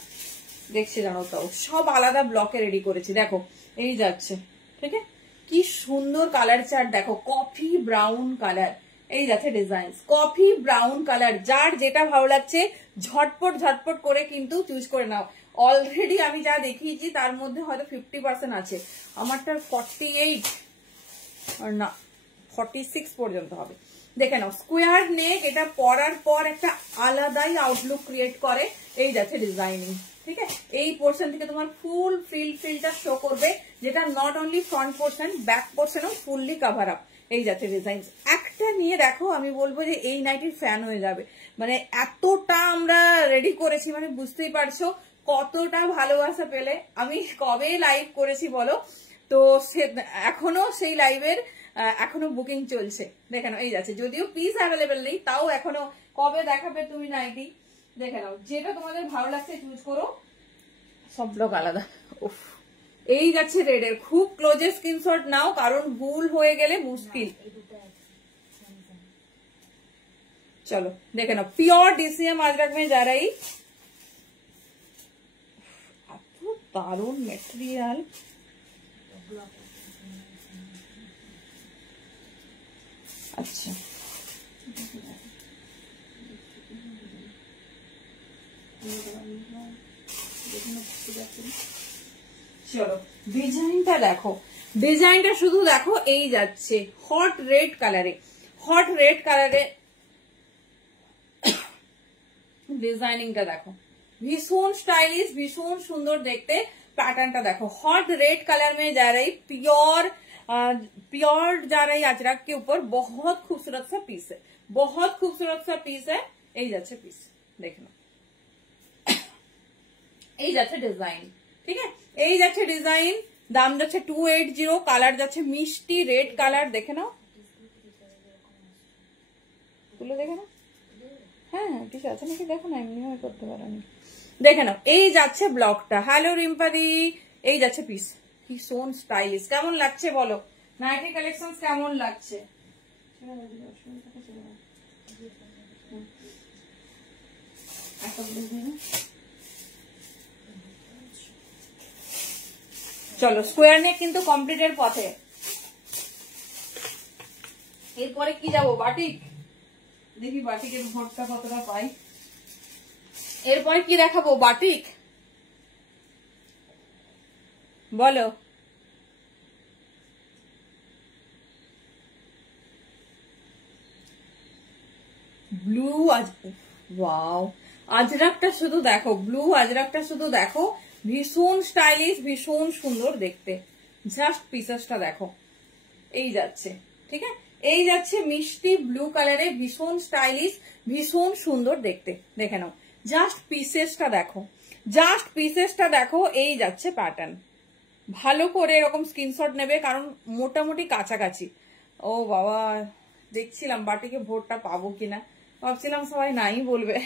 দেখছি জানো, তাও সব আলাদা ব্লকে রেডি করেছি। দেখো, এই যাচ্ছে, ঠিক আছে, কি সুন্দর কালার চার্ট দেখো, কফি ব্রাউন কালার। এই যাচ্ছে ডিজাইন, কফি ব্রাউন কালার। যার যেটা ভালো লাগছে ঝটপট ঝটপট করে কিন্তু চুজ করে নাও। অলরেডি আমি যা দেখিয়েছি তার মধ্যে হয়তো 50% আছে, আমারটা 48 আর না 46 পর্যন্ত হবে। দেখে নাও, স্কোয়ার নেক, এটা পরার পর একটা আলাদাই আউটলুক ক্রিয়েট করে। এই যাচ্ছে ডিজাইনিং, ঠিক আছে, এই পোর্শন থেকে তোমার ফুল ফিলটা শো করবে, যেটা not only front portion, back পোর্শনও ফুললি কভার আপ। এই যাচ্ছে ডিজাইন, একটা নিয়ে দেখো, আমি বলবো যে এই নাইটির ফ্যান হয়ে যাবে। মানে এতটা আমরা রেডি করেছি, মানে বুঝতেই পারছো কতটা ভালোবাসা পেলে। আমি কবে লাইভ করেছি বলো তো, এখনো সেই লাইভের এখনো বুকিং চলছে। দেখে নাও, এই যাচ্ছে, যদিও পিস অ্যাভেলেবেল নেই, তাও এখনো কবে দেখাবে তুমি নাইটি দেখে নাও, যেটা তোমাদের ভালো লাগছে চুজ করো, সব ব্লক আলাদা। উফ, এই যাচ্ছে রেডের, খুব ক্লোজে স্ক্রিনশট নাও, কারণ ভুল হয়ে গেলে মুশকিল। চলো দেখে নাও, পিওর ডিসিএম আজরাক में जा रही, এত দারুণ মেটেরিয়াল। আচ্ছা চলো ডিজাইনটা দেখো, ডিজাইনটা শুধু দেখো, এই যাচ্ছে হট রেড কালারে, হট রেড কালারে ডিজাইনিংটা দেখো, ভীষণ স্টাইলিশ, ভীষণ সুন্দর দেখতে। पैटर्नটা দেখো, हॉट रेड कलर में जा रही, प्योर जा रही अजरक के ऊपर, बहुत खूबसूरत सा पीस है, बहुत खूबसूरत सा पीस है। এই যাচ্ছে পিস, দেখো এই যাচ্ছে ডিজাইন, ঠিক আছে, এই যাচ্ছে ডিজাইন। দাম যাচ্ছে 280, কালার যাচ্ছে মিষ্টি রেড কালার, দেখে নাও, তুলে দেখে নাও। হ্যাঁ হ্যাঁ ঠিক আছে নাকি দেখো না, এমনিও করতে পারো, দেখে নাও। এই যাচ্ছে ব্লকটা, হ্যালো রিম্পাদি, এই যাচ্ছে পিস, ভীষণ স্টাইলিশ। কেমন লাগছে বলো, নাইটি কালেকশন কেমন লাগছে? চলো স্কোয়ার নেক কিন্তু কমপ্লিটের পথে। এরপরে কি যাবো, বাটিক, দেখি বাটিকের ভোটটা কতটা পাই। এরপরে কি দেখাবো, বাটিক বলো। ব্লু ওয়াও, আজরাকটা শুধু দেখো, ব্লু আজরাকটা শুধু দেখো, ভীষণ স্টাইলিশ, ভীষণ সুন্দর দেখতে। জাস্ট পিসেসটা দেখো, এই যাচ্ছে, ঠিক আছে, এই যাচ্ছে মিষ্টি ব্লু কালারে, ভীষণ স্টাইলিশ, ভীষণ সুন্দর দেখতে। দেখে নাও, জাস্ট পিসেসটা দেখো, জাস্ট পিসেসটা দেখো। এই যাচ্ছে প্যাটার্ন, ভালো করে এরকম স্ক্রিনশট নেবে, কারণ মোটামুটি কাছাকাছি। ও বাবা, দেখছিলাম বাটিকে ভোটটা পাবো কিনা, ভাবছিলাম সবাই নাই বলবে।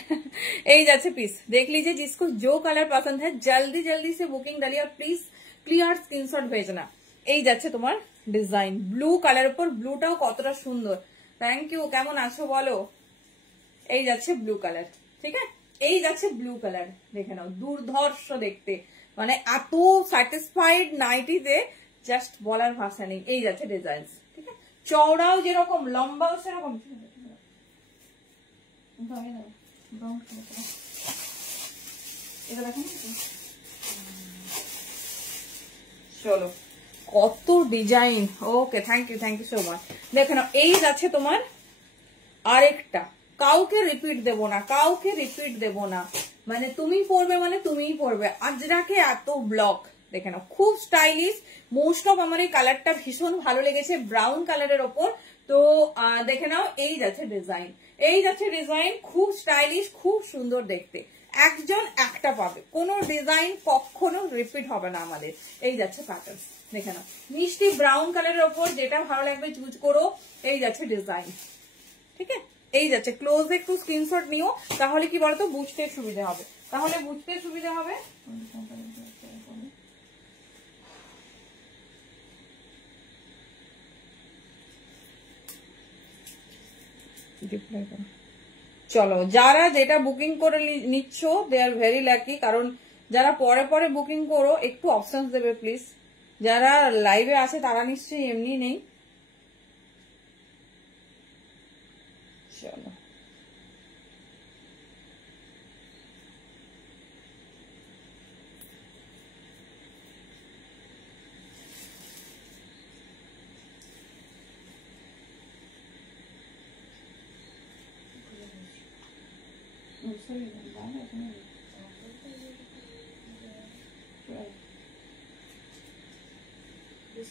এই যাচ্ছে পিস, देख लीजिए, जिसको जो कलर पसंद है जल्दी जल्दी से बुकिंग डालिए और प्लीज क्लियर स्क्रीनशॉट भेजना। এই যাচ্ছে তোমার ডিজাইন, ব্লু কালার উপর, ব্লুটাও কতটা সুন্দর। থ্যাংক ইউ, কেমন আছো বলো। এই যাচ্ছে ব্লু কালার, ঠিক আছে, এই যাচ্ছে ব্লু কালার, দেখে নাও, দুর্ধর্ষ দেখতে, মানে এত স্যাটিসফাইড নাইটিতে জাস্ট বলার ভাষা নেই। এই যাচ্ছে ডিজাইন, ঠিক আছে, চওড়াও যেরকম, লম্বাও সেরকম। এটা দেখেন, চলো কত design. Okay, thank you so much. দেখে নাও, এই যাচ্ছে তোমার আরেকটা, কাউকে রিপিট দেবো না, কাউকে রিপিট দেবো না, মানে তুমি পরবে মানে তুমিই পরবে। আজরাকে এত ব্লক, দেখে নাও, খুব স্টাইলিশ। মোস্ট অফ আমার এই কালারটা ভীষণ ভালো লেগেছে, ব্রাউন কালারের ওপর। তো দেখে নাও, এই যাচ্ছে ডিজাইন, এই যাচ্ছে ডিজাইন, খুব স্টাইলিশ, খুব সুন্দর দেখতে। একজন একটা পাবে, কোনো ডিজাইন কখনো রিপিট হবে না আমাদের। এই যাচ্ছে প্যাটার্ন, দেখে নাও, মিষ্টি ব্রাউন কালারের ওপর, যেটা ভালো লাগবে চুজ করো। এই যাচ্ছে ডিজাইন, ঠিক আছে, এই যাচ্ছে। ক্লোজ একটু স্ক্রিনশট নিও, তাহলে কি বলতো বুঝতে সুবিধা হবে, তাহলে বুঝতে সুবিধা হবে। চলো, যারা যেটা বুকিং করে নিচ্ছ দে আর ভেরি লাকি, কারণ যারা পরে পরে বুকিং করো একটু অপশন দেবে প্লিজ। যারা লাইভে আছে তারা নিশ্চয়ই এমনি নেই। চলো, চলো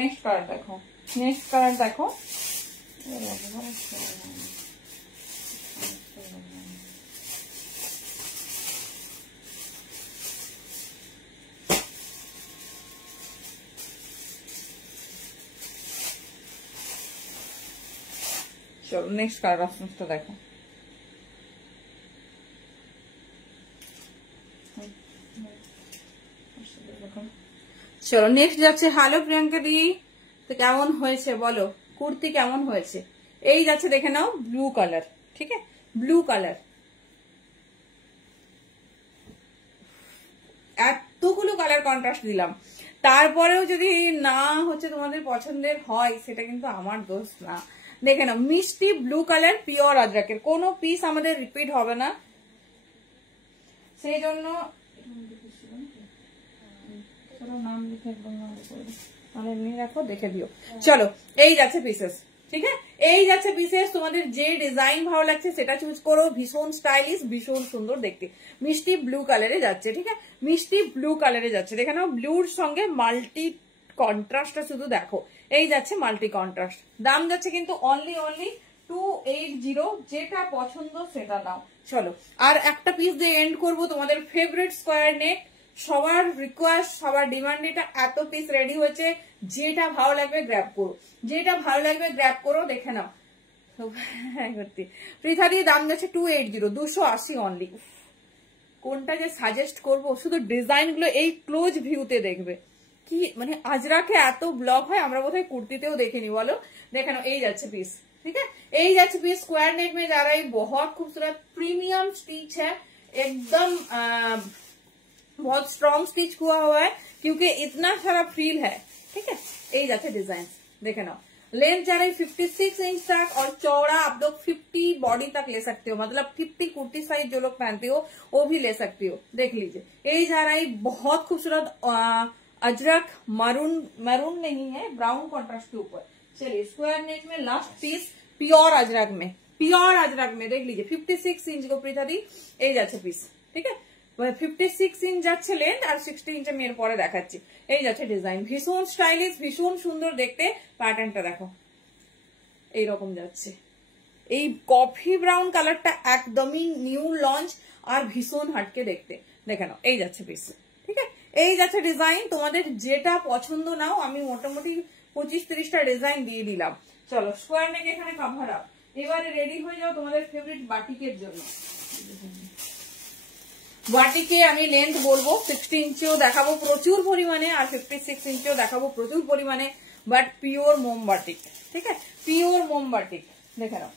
নেক্সট কালার দেখো, নেক্সট কালার দেখো। চলো নেক্সট কালার অপশনটা দেখো। চলো নেক্সট যাচ্ছে হ্যালো প্রিয়াঙ্কা দি, তো কেমন হয়েছে বলো, কুর্তি কেমন হয়েছে? এই যাচ্ছে দেখে নাও ব্লু কালার, ঠিক আছে, ব্লু কালার। এতগুলো কালার কন্ট্রাস্ট দিলাম, তারপরেও যদি না হচ্ছে তোমাদের পছন্দের হয়, সেটা কিন্তু আমার দোষ না। দেখে নাও মিষ্টি ব্লু কালার, পিওর আজরাকের, কোনো পিস আমাদের রিপিট হবে না, সেই জন্য নাম লিখে এমনি রাখো, দেখে দিও। চলো এই যাচ্ছে পিসেস, ঠিক আছে, এই যাচ্ছে পিসেস। তোমাদের যে ডিজাইন ভালো লাগছে সেটা চুজ করো, ভীষণ স্টাইলিশ, ভীষণ সুন্দর দেখতে। মিষ্টি ব্লু কালারে যাচ্ছে, ঠিক আছে, মিষ্টি ব্লু কালারে যাচ্ছে। দেখে নাও ব্লুর সঙ্গে মাল্টি কন্ট্রাস্টটা শুধু দেখো, এই যাচ্ছে মাল্টি কন্ট্রাস্ট। দাম যাচ্ছে কিন্তু অনলি 280, যেটা পছন্দ সেটা নাও। চলো আর একটা পিস দিয়ে এন্ড করবো, তোমাদের ফেভারিট স্কোয়ার নেক। সবার রিকোয়েস্ট, সবার ডিমান্ড, এটা এত পিস রেডি হয়েছে, যেটা ভালো লাগবে গ্র্যাব করো, যেটা ভালো লাগবে গ্র্যাব করো। দেখে নাও পৃথা দিয়ে দাম যাচ্ছে 280, 280 অনলি। কোনটা যে সাজেস্ট করবো, শুধু ডিজাইন গুলো এই ক্লোজ ভিউতে দেখবে, কি মানে আজরাকে এত ব্লক হয়, আমরা বোধহয় কুর্তিতেও দেখিনি বলো। দেখে নাও এই যাচ্ছে পিস, ठीक है। यही जाच्छे पीस स्क्वायर नेक में जा रहा है, बहुत खूबसूरत प्रीमियम स्टिच है, एकदम बहुत स्ट्रॉन्ग स्टिच हुआ हुआ है क्योंकि इतना सारा फ्रील है, ठीक है। यही जाच्छे डिजाइन देखे ना, लेंथ जा रही 56 इंच तक और चौड़ा आप लोग 50 बॉडी तक ले सकते हो, मतलब 50 कुर्ती साइज जो लोग पहनते हो वो भी ले सकती हो। देख लीजिए यही जा रहा है, बहुत खूबसूरत अजरक मरून नहीं है, ब्राउन कॉन्ट्रास्ट के ऊपर। चलिए स्क्वायर नेक में लास्ट पीस प्योर अजरक में, देख लीजिए 56 इंच को प्रीता दी এই যাচ্ছে পিস, ঠিক আছে। 56 इंच যাচ্ছে লেন্থ আর 60 इंच মেয়ের পরে দেখাচ্ছি। এই যাচ্ছে ডিজাইন, ভীষণ স্টাইলিশ, ভীষণ সুন্দর দেখতে। প্যাটার্নটা দেখো এইরকম যাচ্ছে, এই কফি ব্রাউন কালারটা একদমই নিউ লঞ্চ আর ভীষণ হাটকে দেখতে। দেখে নাও এই যাচ্ছে পিস, ঠিক আছে। এই যাচ্ছে ডিজাইন, তোমাদের যেটা পছন্দ নাও, আমি মোটামুটি 25-30টা ডিজাইন দিয়ে দিলাম। চলো স্কোয়ার নেক এখানে কভার আপ। এবারে রেডি হয়ে যাও তোমাদের ফেভারিট বাটিকের জন্য। বাটিকে আমি লেন্থ বলবো 60 ইঞ্চিও দেখাবো প্রচুর পরিমাণে, আর 56 ইঞ্চিও দেখাবো প্রচুর পরিমাণে, বাট পিওর মোম বাটিক, ঠিক আছে, পিওর মোম বাটিক। দেখে নাও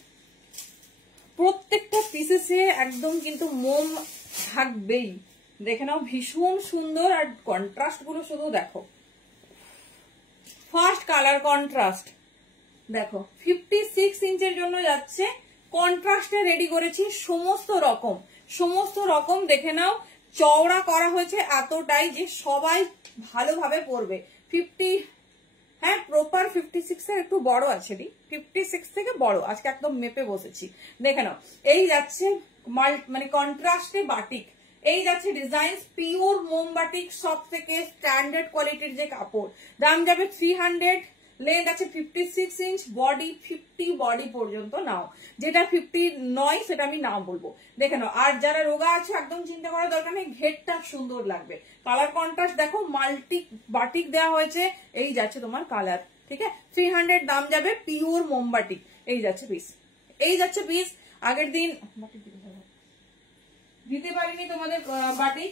প্রত্যেকটা পিসেসে একদম কিন্তু মোম থাকবেই। দেখে নাও ভীষণ সুন্দর, আর কন্ট্রাস্ট গুলো শুধু দেখো, ফার্স্ট কালার কন্ট্রাস্ট দেখো। 56 ইঞ্চের জন্য যাচ্ছে, কন্ট্রাস্টে রেডি করেছি সমস্ত রকম। দেখে নাও চওড়া করা হয়েছে এতটাই যে সবাই ভালোভাবে পরবে। 50 হ্যাঁ প্রপার 56 এর একটু বড় আছে দি, 56 থেকে বড়, আজকে একদম মেপে বসেছি। দেখে নাও এই যাচ্ছে মানে কন্ট্রাস্টে বাটিক, এই যাচ্ছে ডিজাইন পিওর মোম বাটিক, সব থেকে স্ট্যান্ডার্ড কোয়ালিটির যে কাপড়। দাম যাবে 300, লেন্থ আছে 56 ইঞ্চ, বডি 50 বডি পর্যন্ত নাও, যেটা 50 নয় সেটা আমি নাও বলবো। দেখে নাও, আর যারা রোগা আছে একদম চিন্তা করার দরকার নেই, ঘেরটা সুন্দর লাগবে। কালার কন্ট্রাস্ট দেখো, মাল্টি বাটিক দেওয়া হয়েছে, এই যাচ্ছে তোমার কালার, ঠিক আছে। 300 দাম যাবে, পিওর মোম বাটিক। এই যাচ্ছে পিস, এই যাচ্ছে পিস। আগের দিন দিতে পারিনি তোমাদের বাটিক।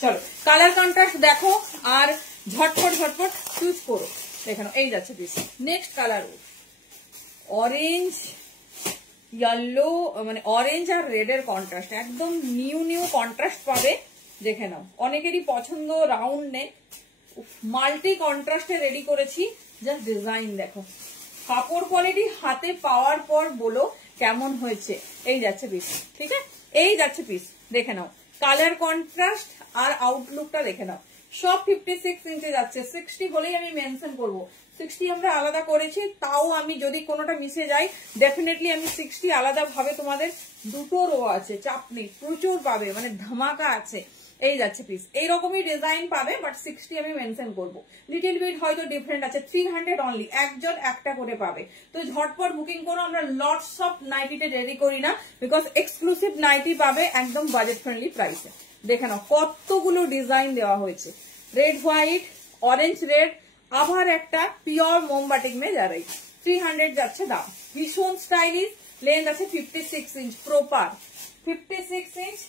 চলো কালার কন্ট্রাস্ট দেখো আর ঝটপট চুজ করো। দেখো এই যাচ্ছে piece. Next colour orange yellow, মানে অরেঞ্জ আর রেড এর কন্ট্রাস্ট, একদম নিউ কন্ট্রাস্ট পাবে। দেখে নাও অনেকেরই পছন্দ রাউন্ড নেক, মাল্টি কন্ট্রাস্টে রেডি করেছি। জাস্ট ডিজাইন দেখো, কাপড় কোয়ালিটি হাতে পাওয়ার পর বলো কেমন হয়েছে। এই যাচ্ছে পিস, ঠিক আছে, এই যাচ্ছে পিস। দেখে নাও কালার কন্ট্রাস্ট আর আউটলুকটা দেখে নাও। সব 56 ইঞ্চে যাচ্ছে, 60 হলেই আমি মেনশন করবো, 60 আমরা আলাদা করেছি, তাও আমি যদি কোনোটা মিশে যাই ডেফিনেটলি আমি 60 আলাদা ভাবে তোমাদের দুটো রো আছে, চাপ নেই, প্রচুর পাবে, মানে ধামাকা আছে। এই যাচ্ছে পিস, এইরকমই ডিজাইন পাবে, বাট 60 আমি মেনশন করবো, লিটিল বিট হয়তো ডিফারেন্ট আছে। 300 অনলি, একজন একটা করে পাবে। তো ঝটপট বুকিং করো, আমরা লটস অফ নাইটিতে রেডি করি না, বিকজ এক্সক্লুসিভ নাইটি পাবে একদম বাজেট ফ্রেন্ডলি প্রাইসে। দেখে নাও কতগুলো ডিজাইন দেওয়া হয়েছে, রেড হোয়াইট, অরেঞ্জ রেড, আবার একটা পিওর মোমবাটিক মে যারাই 300 যাচ্ছে দাম। ভীষণ স্টাইলিশ, লেন্থ আছে 56 ইঞ্চ প্রপার, 56 ইঞ্চ।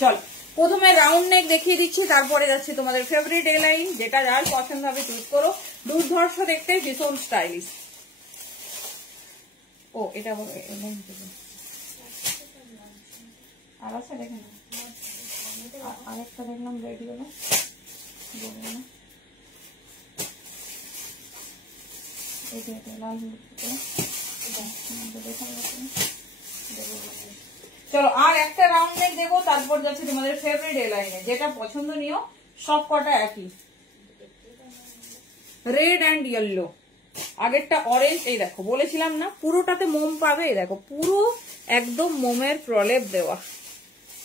চল প্রথমে রাউন্ড নেক দেখিয়ে দিচ্ছি, তারপরে যাচ্ছে তোমাদের ফেভারিট এ লাইন, যেটা যার পছন্দ হবে চুজ করো। দুর্ধর্ষ দেখতে, ভীষণ স্টাইলিশ। ও এটা আর আছে, দেখে না আরেকটা দেখলাম রেডি হলো, বলবো না লাল দেখা যাচ্ছে। চলো আর একটা রাউন্ড নেক দেবো, তারপর যাচ্ছে তোমাদের ফেভারিট এ লাইনে, যেটা পছন্দ নিও, সব কটা একই, রেড অ্যান্ড ইয়েলো। আগেরটা অরেঞ্জ, এই দেখো বলেছিলাম না পুরোটাতে মোম পাবে, এই দেখো পুরো একদম মোমের প্রলেপ দেওয়া,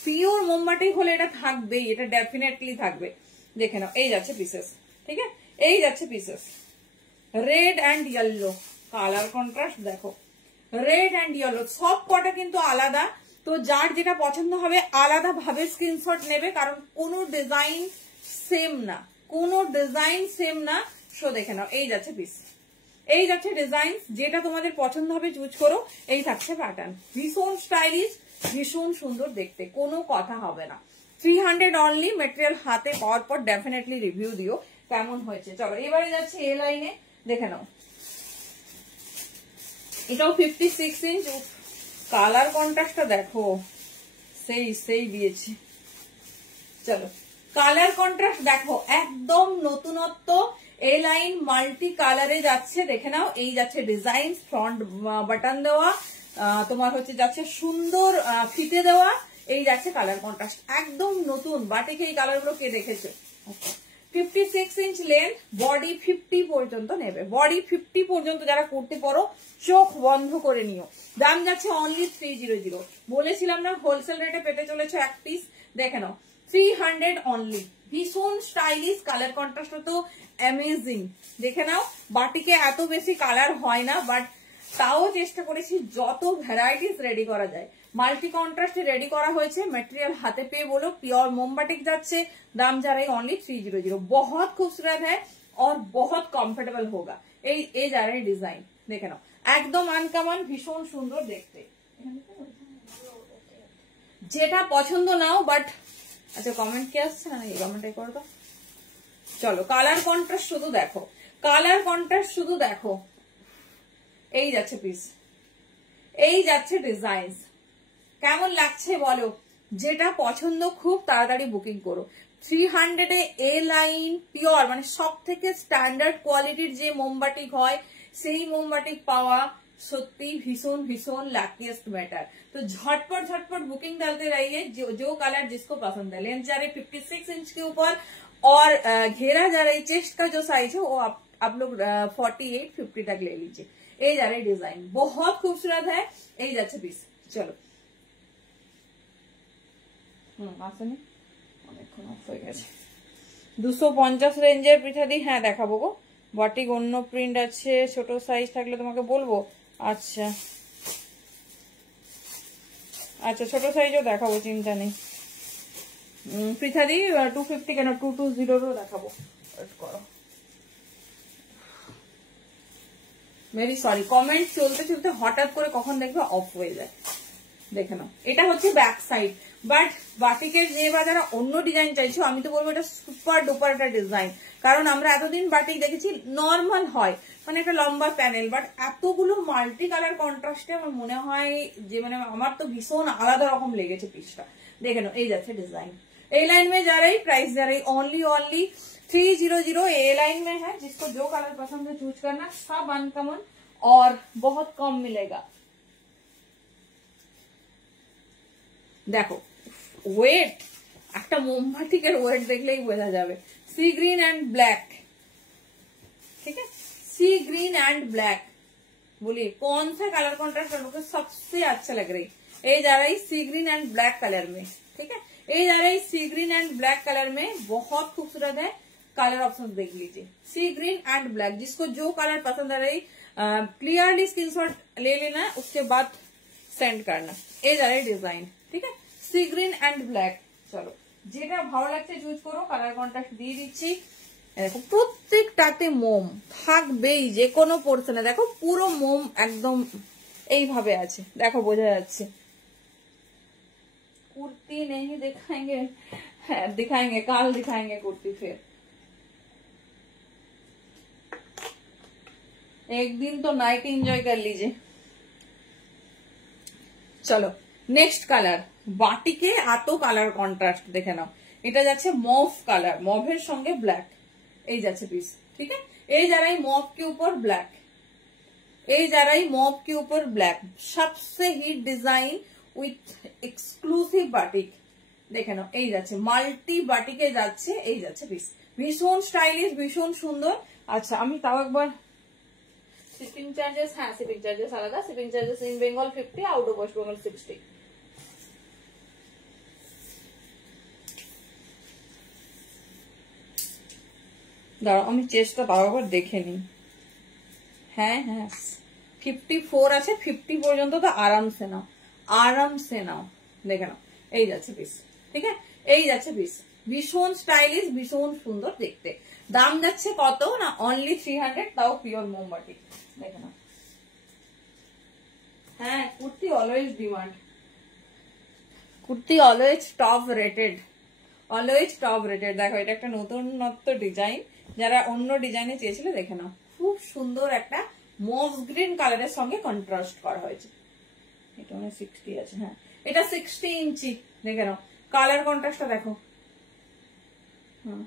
পিওর মোমবাটি হলে এটা থাকবেই, এটা ডেফিনেটলি থাকবে। দেখে নাও এই যাচ্ছে পিসেস, ঠিক আছে, এই যাচ্ছে pieces, red and yellow, colour contrast দেখো, রেড অ্যান্ড ইয়েলো, সব কটা কিন্তু আলাদা। তো যার যেটা পছন্দ হবে আলাদা ভাবে স্ক্রিনশট নেবে, কারণ কোনো ডিজাইন সেম না, কোনো ডিজাইন সেম না। সো দেখে নাও এই যাচ্ছে পিস, এই যাচ্ছে ডিজাইন, যেটা তোমাদের পছন্দ হবে চুজ করো। এই থাকছে প্যাটার্ন, ভীষণ স্টাইলিশ, ভীষণ সুন্দর দেখতে, কোনো কথা হবে না। 300 অনলি, মেটেরিয়াল হাতে পাওয়ার পর ডেফিনেটলি রিভিউ দিও কেমন হয়েছে। চলো এবারে যাচ্ছে এ লাইনে, দেখে নাও এটাও 56 ইঞ্চ, কালার কন্ট্রাস্টটা দেখো সেই দিয়েছে। চলো কালার কন্ট্রাস্ট দেখো, একদম নতুনত্ব, এই লাইন মাল্টি কালারে যাচ্ছে। দেখে নাও এই যাচ্ছে ডিজাইন, ফ্রন্ট বাটন দেওয়া, তোমার হচ্ছে যাচ্ছে সুন্দর ফিতে দেওয়া, এই যাচ্ছে কালার কন্ট্রাস্ট, একদম নতুন। বাটিকে এই কালার গুলো কে দেখেছো? 56 ইঞ্চ লেন্থ, বডি 50 পর্যন্ত নেবে, বডি 50 পর্যন্ত যারা করতে পারো চোখ বন্ধ করে নিও। দাম যাচ্ছে অনলি 300, বলেছিলাম না হোলসেল রেটে পেতে চলেছে এক পিস। দেখে নাও 300 অনলি, ভীষণ স্টাইলিশ, কালার কন্ট্রাস্ট তো অ্যামেজিং। দেখে নাও বাটিকে এত বেশি কালার হয় না, বাট তাও চেষ্টা করেছি যত ভ্যারাইটিস রেডি করা যায়, মাল্টি কন্ট্রাস্টে রেডি করা হয়েছে। মেটেরিয়াল হাতে পেয়ে বলো পিওর মোমবাটিক যাচ্ছে, দাম जा रहा है ओनली 300। बहुत खूबसूरत है और बहुत कंफर्टेबल होगा। এই जा रहा है डिजाइन, দেখে নাও একদম আনকমন, ভীষণ সুন্দর দেখতে। যেটা পছন্দ নাও, বাট আচ্ছা কমেন্ট কি আসছে না, এই কমেন্টটাই করে দাও। চলো কালার কন্ট্রাস্ট শুধু দেখো, কালার কন্ট্রাস্ট শুধু দেখো, এই যাচ্ছে পিস, এই যাচ্ছে ডিজাইন, কেমন লাগছে বলো? যেটা পছন্দ খুব তাড়াতাড়ি বুকিং করো। 300 এ লাইন পিওর, মানে সব থেকে স্ট্যান্ডার্ড কোয়ালিটির যে মোমবাটিক হয় সেই মোমবাটিক পাওয়া সত্যি ভীষণ भीषण लकीस्ट मैटर। तो झटपट बुकिंग डालते रहिए, जो कलर जिसको पसंद है। लेंथ जा रही 56 इंच के ऊपर और घेरा जा रही चेस्ट का जो साइज है वो आप लोग 48-50 तक ले लीजिए। ये जा रही डिजाइन बहुत खूबसूरत है, यही जाच्छे पिस। चलो আসেনি অনেকক্ষণ অফ হয়ে গেছে। 250 রেঞ্জের পিঠাদি, হ্যাঁ দেখাবো গো। বাটিক অন্য প্রিন্ট আছে, ছোট সাইজ থাকলে তোমাকে বলবো। আচ্ছা আচ্ছা ছোট সাইজও দেখাবো, চিন্তা নেই। পিঠাদি 250 কেন 220 দেখাবো, ওয়েট করো। ভেরি সরি, কমেন্ট চলতে চলতে হঠাৎ করে কখন দেখবে অফ হয়ে যায়। দেখে নাও এটা হচ্ছে ব্যাক সাইড, বাট বাটিকের যে বা যারা অন্য ডিজাইন চাইছো, আমি তো বলবো এটা সুপার ডুপার একটা ডিজাইন। কারণ আমরা এতদিন বাটিক দেখেছি নর্মাল হয়, মানে একটা লম্বা প্যানেল, বাট এতগুলো মাল্টি কালার কন্ট্রাস্টে আমার মনে হয় যে মানে আমার তো ভীষণ আলাদা রকম লেগেছে পিসটা। দেখে নাও এই যাচ্ছে डिजाइन। ए लाइन में जा रही, प्राइस जा रही ओनली 300। ए लाइन में है, जिसको जो कलर पसंद है चूज करना। सब अनकॉमन और बहुत कम मिलेगा। देखो ওয়েট, একটা মোমবাতিকের ওয়েট দেখলেই বোঝা যাবে। सी ग्रीन एंड ब्लैक, ठीक है, सी ग्रीन एंड ब्लैक। बोलिए कौन सा कलर कॉन्ट्रास्ट आपको सबसे अच्छा लग रही? ये जा रही सी ग्रीन एंड ब्लैक कलर में, ठीक है, ये जा रही सी ग्रीन एंड ब्लैक कलर में, बहुत खूबसूरत है। कलर ऑप्शन देख लीजिए, सी ग्रीन एंड ब्लैक। जिसको जो कलर पसंद आ रही क्लियरली स्क्रीनशॉट ले लेना, उसके बाद सेंड करना। ये जा रही डिजाइन, ठीक है, सी ग्रीन एंड ब्लैक। चलो যেটা ভালো লাগছে চুজ করো, কালার কন্ট্রাস্ট দিয়ে দিচ্ছি। দেখো প্রত্যেকটাতে মোম থাকবেই, যে কোনো পোর্শনে দেখো পুরো মোম একদম এইভাবে আছে, দেখো বোঝা যাচ্ছে। কুর্তি নেই দেখাएंगे, হ্যাঁ दिखाएंगे, কাল दिखाएंगे कुर्ती फिर। एक दिन तो नाइट एंजॉय कर लीजिए। চলো নেক্সট কালার, বাটিকে এত কালার কন্ট্রাস্ট দেখে নাও। এটা যাচ্ছে মভ কালার, মভের সঙ্গে ব্ল্যাক, এই যাচ্ছে পিস, ठीक है। এই যারাই মভ के ऊपर ब्लैक, এই যারাই মভ के ऊपर ब्लैक, सबसे hit design with exclusive batik দেখে নাও। এই যাচ্ছে মাল্টি বাটিকে যাচ্ছে, এই যাচ্ছে পিস, ভীষণ স্টাইলিশ, ভীষণ সুন্দর। আচ্ছা আমি তাও একবার শিপিং চার্জেস, হ্যাঁ শিপিং চার্জেস আলাদা, shipping charges in Bengal 50, out of West Bengal 60। দাঁড়াও আমি চেষ্টা তাও একবার দেখে নিই। হ্যাঁ হ্যাঁ 54 আছে, 50 পর্যন্ত তো আরামসে নাও, আরামসে নাও, দেখে নাও। এই যাচ্ছে পিস, ঠিক আছে, এই যাচ্ছে পিস, ভীষণ স্টাইলিশ, ভীষণ সুন্দর দেখতে। দাম যাচ্ছে কত না, অনলি 300, তাও পিওর মোমবাটি, দেখে নাও। হ্যাঁ kurti always demand, kurti always top rated, always top rated. দেখো এটা একটা নতুনত্ব ডিজাইন, যারা অন্য ডিজাইনে চেয়েছিল দেখে নাও, খুব সুন্দর একটা মভ গ্রিন কালারের সঙ্গে কন্ট্রাস্ট করা হয়েছে। এটা মানে 60 আছে, হ্যাঁ এটা 60 ইঞ্চি, দেখে নাও কালার কন্ট্রাস্টটা দেখো। হ্যাঁ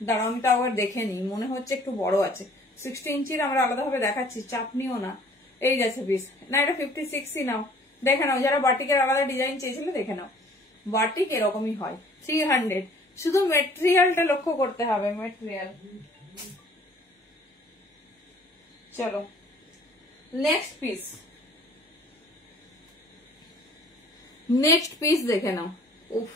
দাঁড়াও আমি তো আবার দেখে নিই, মনে হচ্ছে একটু বড় আছে। 60 ইঞ্চির আমরা আলাদাভাবে দেখাচ্ছি, চাপ নিও না। এই যাচ্ছে পিস, না এটা 56ই নাও, দেখে নাও। যারা বাটিকের আলাদা ডিজাইন চেয়েছিল দেখে নাও, বাটিক এরকমই হয়। 300, শুধু মেটেরিয়ালটা লক্ষ্য করতে হবে, মেটেরিয়াল। চলো নেক্সট পিস, নেক্সট পিস দেখে নাও। উফ,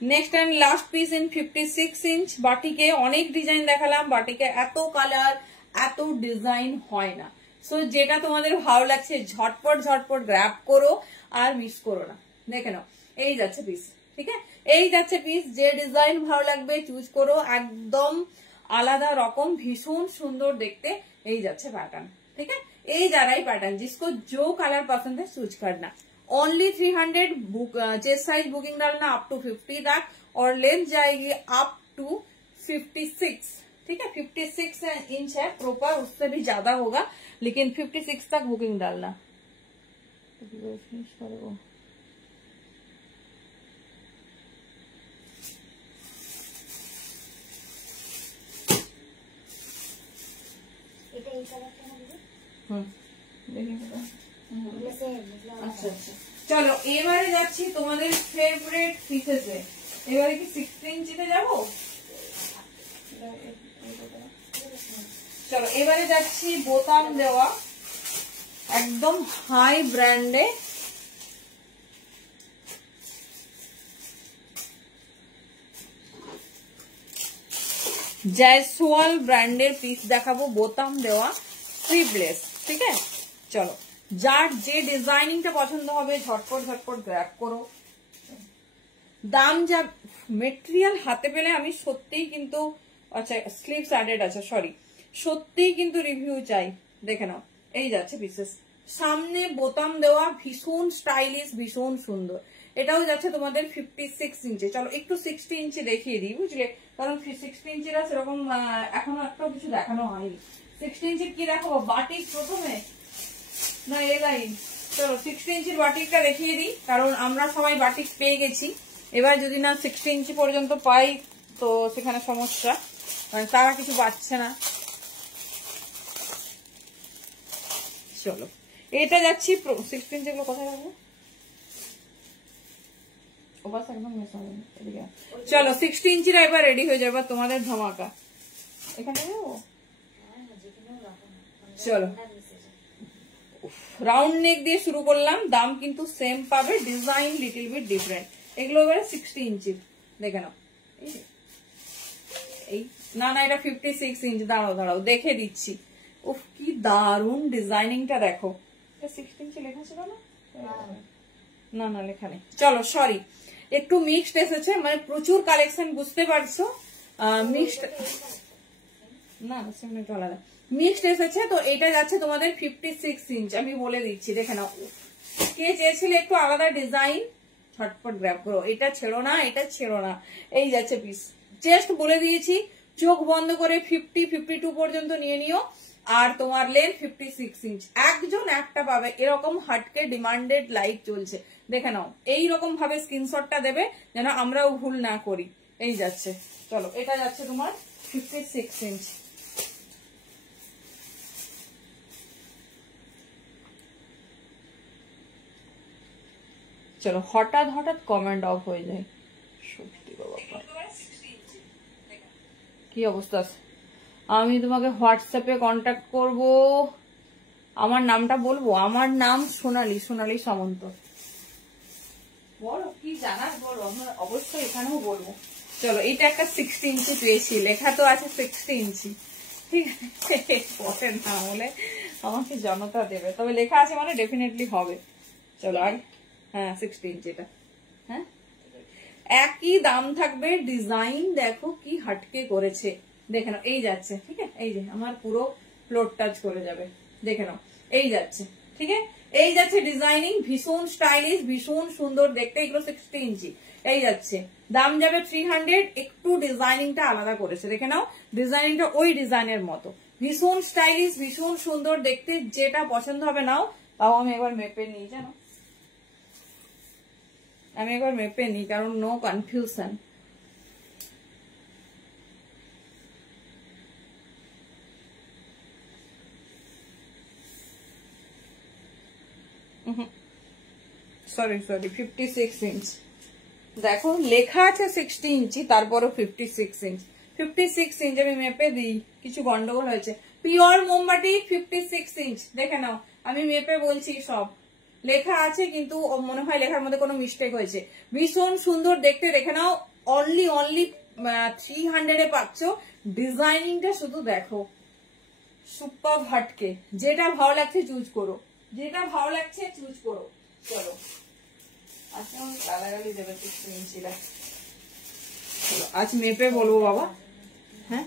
next and last piece in 56 inch বাটিকে। অনেক ডিজাইন দেখালাম, বাটিকে এত কালার এত ডিজাইন হয় না। সো যেটা তোমাদের ভালো লাগছে ঝটপট ঝটপট গ্র্যাব করো আর মিস করো না, দেখে নাও। এই যাচ্ছে পিস, ঠিক আছে, এই যাচ্ছে পিস। যে ডিজাইন ভালো লাগবে চুজ করো, একদম আলাদা রকম, ভীষণ সুন্দর দেখতে। এই যাচ্ছে पैटर्न, ठीक है। এই যারাই पैटर्न, जिसको जो कलर पसंद है चूज करना। Only 300, book chest size booking डालना अप टू 50 तक, और लेंथ जाएगी अप टू 56, ठीक है। 56 इंच है प्रॉपर, उससे भी ज्यादा होगा, लेकिन 56 तक बुकिंग डालना। আচ্ছা আচ্ছা চলো এবারে যাচ্ছি তোমাদের ফেভারিট পিসেসে। এবারে কি 16 ইঞ্চিতে যাবো? চলো এবারে যাচ্ছি বোতাম দেওয়া একদম হাই ব্র্যান্ডে, জয়সওয়াল ব্র্যান্ডের পিস দেখাবো, বোতাম দেওয়া স্লিভলেস, ঠিক আছে। চলো যার যে ডিজাইনিংটা পছন্দ হবে ঝটপট ঝটপট গ্র্যাব করো। দাম যা, মেটেরিয়াল হাতে পেলে আমি সত্যিই কিন্তু, আচ্ছা স্লিভস অ্যাডেড আছে, সরি, সত্যিই কিন্তু রিভিউ চাই, দেখে নাও। এই যাচ্ছে পিসেস, সামনে বোতাম দেওয়া, ভীষণ স্টাইলিশ, ভীষণ সুন্দর। এটাও যাচ্ছে তোমাদের 56 ইঞ্চি। চলো একটু 60 ইঞ্চি দেখিয়ে দিই, বুঝলে, কারণ 60 ইঞ্চিরা সেরকম এখনো একটাও কিছু দেখানো হয়নি। 60 ইঞ্চির কি দেখাবো, বাটিক প্রথমে না এ লাইন। চলো 60 ইঞ্চির বাটিকটা দেখিয়ে দিই, কারণ আমরা সবাই বাটিক পেয়ে গেছি। এবার যদি না 60 ইঞ্চি পর্যন্ত পাই তো সেখানে সমস্যা, মানে তারা কিছু পাচ্ছে না। চলো এটা যাচ্ছি 16 যেগুলো কোথায় রাখবো, চলো 60 ইঞ্চিরা এবার রেডি হয়ে যাবে তোমাদের ধামাকা। এখানে যাবো, চলো রাউন্ড নেক দিয়ে শুরু করলাম, দাম কিন্তু সেম পাবে, ডিজাইন লিটল বিট ডিফারেন্ট। এগুলো এবারে 60 ইঞ্চি দেখে নাও। এই না না এটা 56 ইঞ্চ, দাঁড়াও দাঁড়াও দেখে দিচ্ছি। উফ কি দারুন ডিজাইনিংটা দেখো। 60 ইঞ্চি লেখা ছিল না? না না লেখা নেই, চলো সরি, একটু মিক্সড এসেছে, মানে প্রচুর কালেকশন বুঝতে পারছো, মিক্সড না সেমনি একটু আলাদা মিক্সড এসেছে। তো এটা যাচ্ছে তোমাদের 56 ইঞ্চ, আমি বলে দিচ্ছি দেখে নাও। কে চেয়েছিলে একটু আলাদা ডিজাইন, ছটপট গ্র্যাব করো, এটা ছেড়ো না, এটা ছেড়ো না। এই যাচ্ছে পিস, চেস্ট বলে দিয়েছি, চোখ বন্ধ করে 50 52 পর্যন্ত নিয়ে নিও। আর তোমার লেন্থ 56 ইঞ্চ, একজন একটা পাবে, এরকম হাটকে ডিমান্ডেড লাইক চলছে, দেখে নাও। এইরকম ভাবে স্ক্রিনশটটা দেবে যেন আমরাও ভুল না করি। এই যাচ্ছে, চলো এটা যাচ্ছে তোমার 56 ইঞ্চ। চলো হঠাৎ হঠাৎ কমেন্ট অফ হয়ে যায়, সত্যি বাবা কি অবস্থা আছে। আমি তোমাকে হোয়াটসঅ্যাপে কন্ট্যাক্ট করব, আমার নামটা বলবো, আমার নাম সোনালী, সোনালী সামন্ত। বলো কি জানার, বলো, আমরা অবশ্যই এখানেও বলবো। চলো এটা একটা 60 ইঞ্চি পেয়েছি, লেখা তো আছে 60 ইঞ্চি, ঠিক আছে, পরে না হলে আমাকে জনতা দেবে, তবে লেখা আছে মানে ডেফিনেটলি হবে। চলো আর হ্যাঁ 60 ইঞ্চি এটা, হ্যাঁ একই দাম থাকবে। ডিজাইন দেখো কি হাটকে করেছে, দেখে নাও। এই যাচ্ছে, ঠিক আছে, এই যে আমার পুরো ফ্লোর টাচ করে যাবে, দেখে নাও। এই যাচ্ছে, ঠিক আছে, এই যাচ্ছে ডিজাইনিং, ভীষণ স্টাইলিশ, ভীষণ সুন্দর দেখতে। এগুলো 60 ইঞ্চি, এই যাচ্ছে, দাম যাবে 300। একটু ডিজাইনিংটা আলাদা করেছে, দেখে নাও, ডিজাইনিংটা ওই ডিজাইনের মতো, ভীষণ স্টাইলিশ, ভীষণ সুন্দর দেখতে। যেটা পছন্দ হবে নাও। তাও আমি একবার মেপে নিই, জানো, আমি একবার মেপে নিই, কারণ নো কনফিউশন। সরি 56 ইঞ্চ, দেখো লেখা আছে 60 ইঞ্চি, তারপরও 56 ইঞ্চ। 56 ইঞ্চ আমি মেপে দিই, কিছু গন্ডগোল হয়েছে। পিওর মোমবাটি 56 ইঞ্চ, দেখে নাও, আমি মেপে বলছি, সব লেখা আছে, কিন্তু মনে হয় লেখার মধ্যে কোনো মিস্টেক হয়েছে। ভীষণ সুন্দর দেখতে, দেখে নাও। অনলি 300 এ পাচ্ছ। ডিজাইনিংটা শুধু দেখো, সুপার হাটকে। যেটা ভালো লাগছে চুজ করো, যেটা ভালো লাগছে চুজ করো। চলো আচ্ছা আমাকে গালাগালি দেবে 60 ইঞ্চিরা, আজ মেপে বলবো বাবা। হ্যাঁ